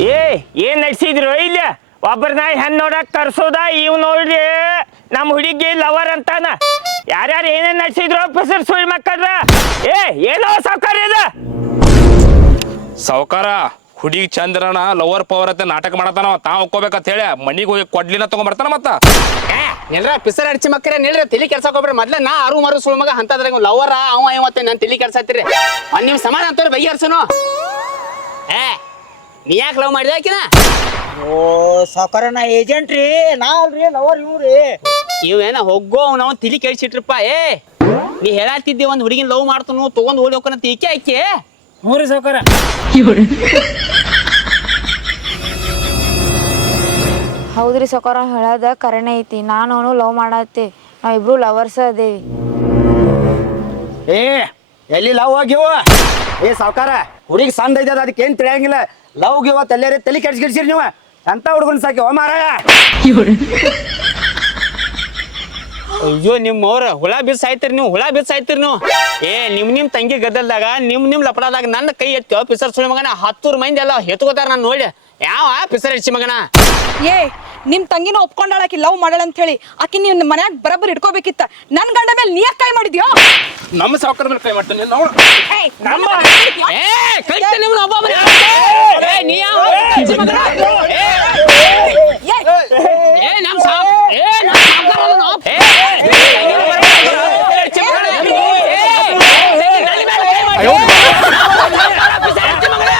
ಏ ಏನ್ ನಡ್ಸಿದ್ರು ಇಲ್ಲ? ಒಬ್ಬರನ್ನ ಹೆಣ್ಣು ನೋಡಕ್ ತರ್ಸೋದ ಇವ್ ನೋಡಿ ನಮ್ಮ ಹುಡುಗಿ ಲವರ್ ಅಂತಾನ. ಯಾರ್ಯಾರು ಏನೇನ್ ನಡ್ಸಿದ್ರು ಪಸರ್ ಸುಳ್ ಮಕ್ಕಳ ಏ ಏನೋ ಸಾವುಕಾರ ಇದು? ಸಾವುಕಾರ ಹುಡುಗಿ ಚಂದ್ರನ ಲವರ್ ಪವರ್ ಅಂತ ನಾಟಕ ಮಾಡತಾನ ತಾವ್ ಒಕ್ಕೋಬೇಕಂತ ಹೇಳಿ ಮನಿಗೆ ಹೋಗಿ ಕೊಡ್ಲಿನ ತಗೊಂಡ್ಬರ್ತಾನ ಮತ್ತ. ಏ ನಿಲ್ರ ಪಿಸರ್ ಅಡ್ಚಿ ಮಕ್ಕರೆ ನಿಲ್ರ ತಲಿ ಕೆಲ್ಸಕ್ಕೆ ಹೋಗ್ರಿ ಮೊದ್ಲ ನಾ ಆರು ಮರು ಸುಳ್ಮಗ ಮಗ ಅಂತದ್ರಾಗ ಲವರ ಅವ ಇವತ್ತೆ ನಾನು ತಲಿ ಕೆಲ್ಸತ್ತೀರಿ ನಿಮ್ ಸಮಾನ ಅಂತವ್ರಿ ಬೈಯರ್ಸನು. ಏ ನೀ ಯಾಕೆ ಲವ್ ಮಾಡಿದ ಆಕಿನ? ಓ ಸಾವುಕಾರ ನಾ ಏಜೆಂಟ್ ರೀ. ನಾ ಅಲ್ರಿ ಲವರ್ ಇವ್ರಿ ಇವೇನ ಹೋಗೋ ನಾವು ತಿಳಿ ಕೇಳಿಸಿಟ್ರಪ್ಪ ಏ. ನೀ ಹೇಳಾತಿದ್ದಿ ಒಂದು ಹುಡುಗಿನ ಲವ್ ಮಾಡ್ತನು ತಗೊಂಡ್ ಓಡಿ ಹೋಗ್ಕನ ಈಕೆ ಆಕೆ? ಹ್ಞೂ ರೀ ಸಾವ್ಕಾರ. ಹೌದ್ರಿ ಸೊಕರ ಹೇಳದ ಕರೆನೇ ಐತಿ. ನಾನು ಅವನು ಲವ್ ಮಾಡತ್ತಿ ನಾವಿಬ್ರು ಲವರ್ಸ್ ಅದೇವಿ. ಏ ಎಲ್ಲಿ ಲವ್ ಹೋಗ್ಯವ? ಏ ಸಾವ್ಕಾರ ಹುಡುಗಿ ಸಂದ ಐತದ ಅದಕ್ಕೆ ಏನ್ ತಿಳಿಯಂಗಿಲ್ಲ ಲವ್ ಗಿವ ತಲೆ ತಲೆ ಕೆಡ್ಸ್ಕಿಡ್ಸಿರಿ ನೀವು. ಅಂತ ಹುಡುಗನ್ ಸಾಕಿ? ಓ ಮಾರಾಯ! ಅಯ್ಯೋ ನಿಮ್ ಅವ್ರ ಹುಳ ಬಿಸ್ ಸಾಯ್ತಿರಿ ನೀವು ಹುಳ ಬಿಸ್ ಸಾಯ್ತಿರಿ ನೀವು. ಏ ನಿಮ್ ನಿಮ್ ತಂಗಿ ಗದ್ದಲ್ದಾಗ ನಿಮ್ ನಿಮ್ ಲಪಡಾದಾಗ ನನ್ನ ಕೈ ಎತ್ತಿ ಪಿಸರ್ ಸುಳಿ ಮಗನ ಹತ್ತೂರ್ ಮಂದಿ ಎಲ್ಲ ಎತ್ಕೋತಾರ ನಾನು ನೋಡಿ. ಯಾವ ಪಿಸರ್ ಹಿಡ್ಸಿ ಮಗನ? ಏ ನಿಮ್ ತಂಗಿನ ಒಪ್ಕೊಂಡಾಳ ಆಕಿ ಲವ್ ಮಾಡಳ ಅಂತ ಹೇಳಿ ಆಕಿ ನೀವ್ ಮನ್ಯಾಗ ಬರಬ್ಬರ್ ಇಟ್ಕೋಬೇಕಿತ್ತ ನನ್ ಗಂಡ ಮೇಲೆ ನೀ ಯಾಕೆ ಕೈ ಮಾಡಿದ್ಯೋ ನಮ್ಮ ಸಾವುಕಾರ ಮೇಲೆ ಕೈ ಮಾಡ್ತಾನೆ ನೋಡು ಏಯ್, ನಮ್ಮ ಏ ಕಳಿತ ನಿಮ್ನ ಒಬ್ಬ ಮನೆ. ಏ ನೀ ಯಾವ ಹಚ್ಚಿ ಮಗನ? ಏ, ಏ ನಮ್ ಸಾವ್ ಏ ನಮ್ ಸಾವ್ಕಾರ ಅದನು. ಏ, ಹಚ್ಚಿ ಮಗನ. ಏ, ನನ್ನ ಮೇಲೆ ಕೈ ಮಾಡಿ. ಪಿಸರ್ ಹಚ್ಚಿ ಮಗನ.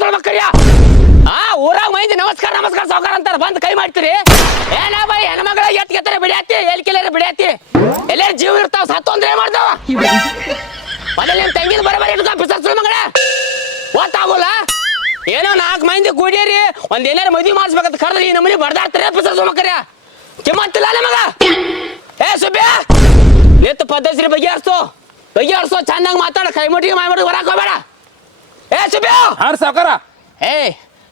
ಸುಳ್ಳು ಮಕ್ಕಳ್ಯ ಆ ಊರಾಗ ಮೈಂದಿ ನಮಸ್ಕಾರ ನಮಸ್ಕಾರ, ಸಾವುಕಾರ ಅಂತಾರ. ಬಂದು ಕೈ ಮಾಡ್ತೀರಿ. ಏನ ಬೈ ಹೆಣ್ಮಗಳ ಎತ್ ಗೆತ್ತಾರೆ ಬಿಡ್ಯಾತಿ, ಎಲ್ಲಿ ಕಿಲ್ಲರ ಬಿಡ್ಯಾತಿ. ಎಲ್ಲಾರು ಜೀವ ಇರ್ತಾವ, ಸತ್ತು ಅಂದ್ರೆ ಮಾಡ್ತಾವ? ಮೊದಲ ನಿಮ್ ತಂಗಿನ ಬರಬರಿ ಇಟ್ಕೊ ಸುಳ್ಳು ಮಗಳ. ಗೊತ್ತಾಗೋಲ್ಲ ಏನೋ ನಾಲ್ಕು ಮಂದಿ ಕೂಡಿಯರಿ, ಒಂದ್ ಏನಾರ ಮದುವೆ ಮಾಡಿಸ್ಬೇಕಂತ ಕರೆದ್ರೆ, ಈ ನಮ್ಮನೆ ಬಡ್ದಾಡ್ತಾರೆ ಪಿಸರ್ ಸುಳ್ಳು ಮಕ್ಕಳ್ಯ ಕಿಮ್ಮತ್ತಿಲ್ಲ ನಮಗ? ಏ, ಸುಬ್ಯ ನಿತ್ತು ಪದ್ಧತಿ ಬಗೆಹರಿಸು ಬಗೆಹರಿಸು ಚೆನ್ನಾಗಿ ಮಾತಾಡ ಕೈ ಮುಟ್ಟಿಗೆ ಮಾಡಿ ಹೊರಕ್ ಹೋಗ್ಬೇಡ ಏ ಸುಬ್ಯ ಹಾಂ ಸಾವುಕಾರ ಏ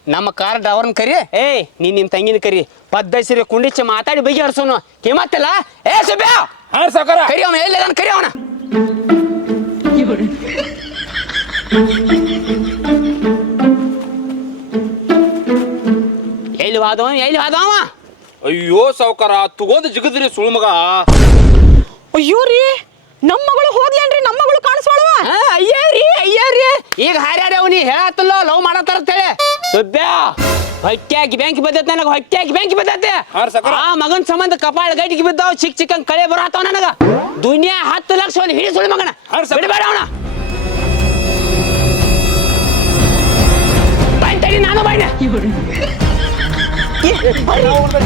ನಮ್ಮ ಕಾರ್ ಡ್ರೈವರ್ನ ಕರಿ ಏ ನೀ ನಿನ್ ತಂಗಿನ ಕರಿ ಪದ್ದಸಿರಿ ಕುಂಡಿಚ್ಚಿ ಮಾತಾಡಿ ಬಗೆಹರಿಸೋನು ಕಿಮ್ಮತ್ತಿಲ್ಲ ಏ ಸುಬ್ಯ ಹಾಂ ಸಾವುಕಾರ ಕರಿ ಅವನ ಎಲ್ಲಿ ಕರಿ ಅವನ ಎಲ್ಲಿ ವಾದವ ಎಲ್ಲಿ ವಾದವ ಅಯ್ಯೋ ಸಾವುಕಾರ ತಗೋದು ಜಿಗದ್ರಿ ಸುಳ್ಮಗ ಅಯ್ಯೋ ರೀ ನಮ್ಮ ಮಗಳು ಹೋದ್ಲೇನ್ರಿ ನಮ್ಮ ಮಗಳು ಕಾಣಿಸ್ವಾಳವ ಆ, ಅಯ್ಯೇ ರೀ ಅಯ್ಯೇ ರೀ. ಈಗ ಹಾರ್ಯಾರ ಅವನಿ ಹೇಳತ್ತಲ್ಲ ಲವ್ ಮಾಡತ್ತಾರ ಅಂತೇಳಿ ಸುಬ್ಯ ಹೊಟ್ಟೆ ಹಾಕಿ ಬೆಂಕಿ ಬಿದ್ದೈತೆ ನನಗೆ ಹೊಟ್ಟೆ ಹಾಕಿ ಬೆಂಕಿ ಬಿದ್ದೈತೆ ಹಾಂ ರೀ ಸಾವ್ಕಾರ. ಆ ಮಗನ್ ಸಂಬಂಧ ಕಪಾಳ ಗಟ್ಟಿಗೆ ಬಿದ್ದಾವ್ ಚಿಕ್ಕ ಚಿಕ್ಕನ್ ಕಳೆ ಬರತ್ತಾವ ನನಗ. ದುನಿಯಾ ಹತ್ತು ಲಕ್ಷ ಒಂದು ಹಿಡಿ ಸುಳಿ ಮಗನ. ಹಾಂ ರೀ ಸಾವ್ಕಾರ. ಬಿಡಬೇಡ ಅವನ. ಬಾಯ್ ತಡಿ ನಾನು ಬಾಯ್ನ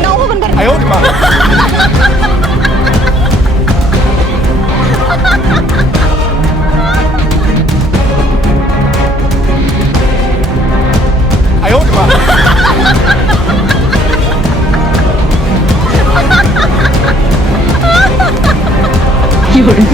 ನಾವು ಹೋಗೋಣ ಬರ್ರಿ. 哎呦我的妈！有人。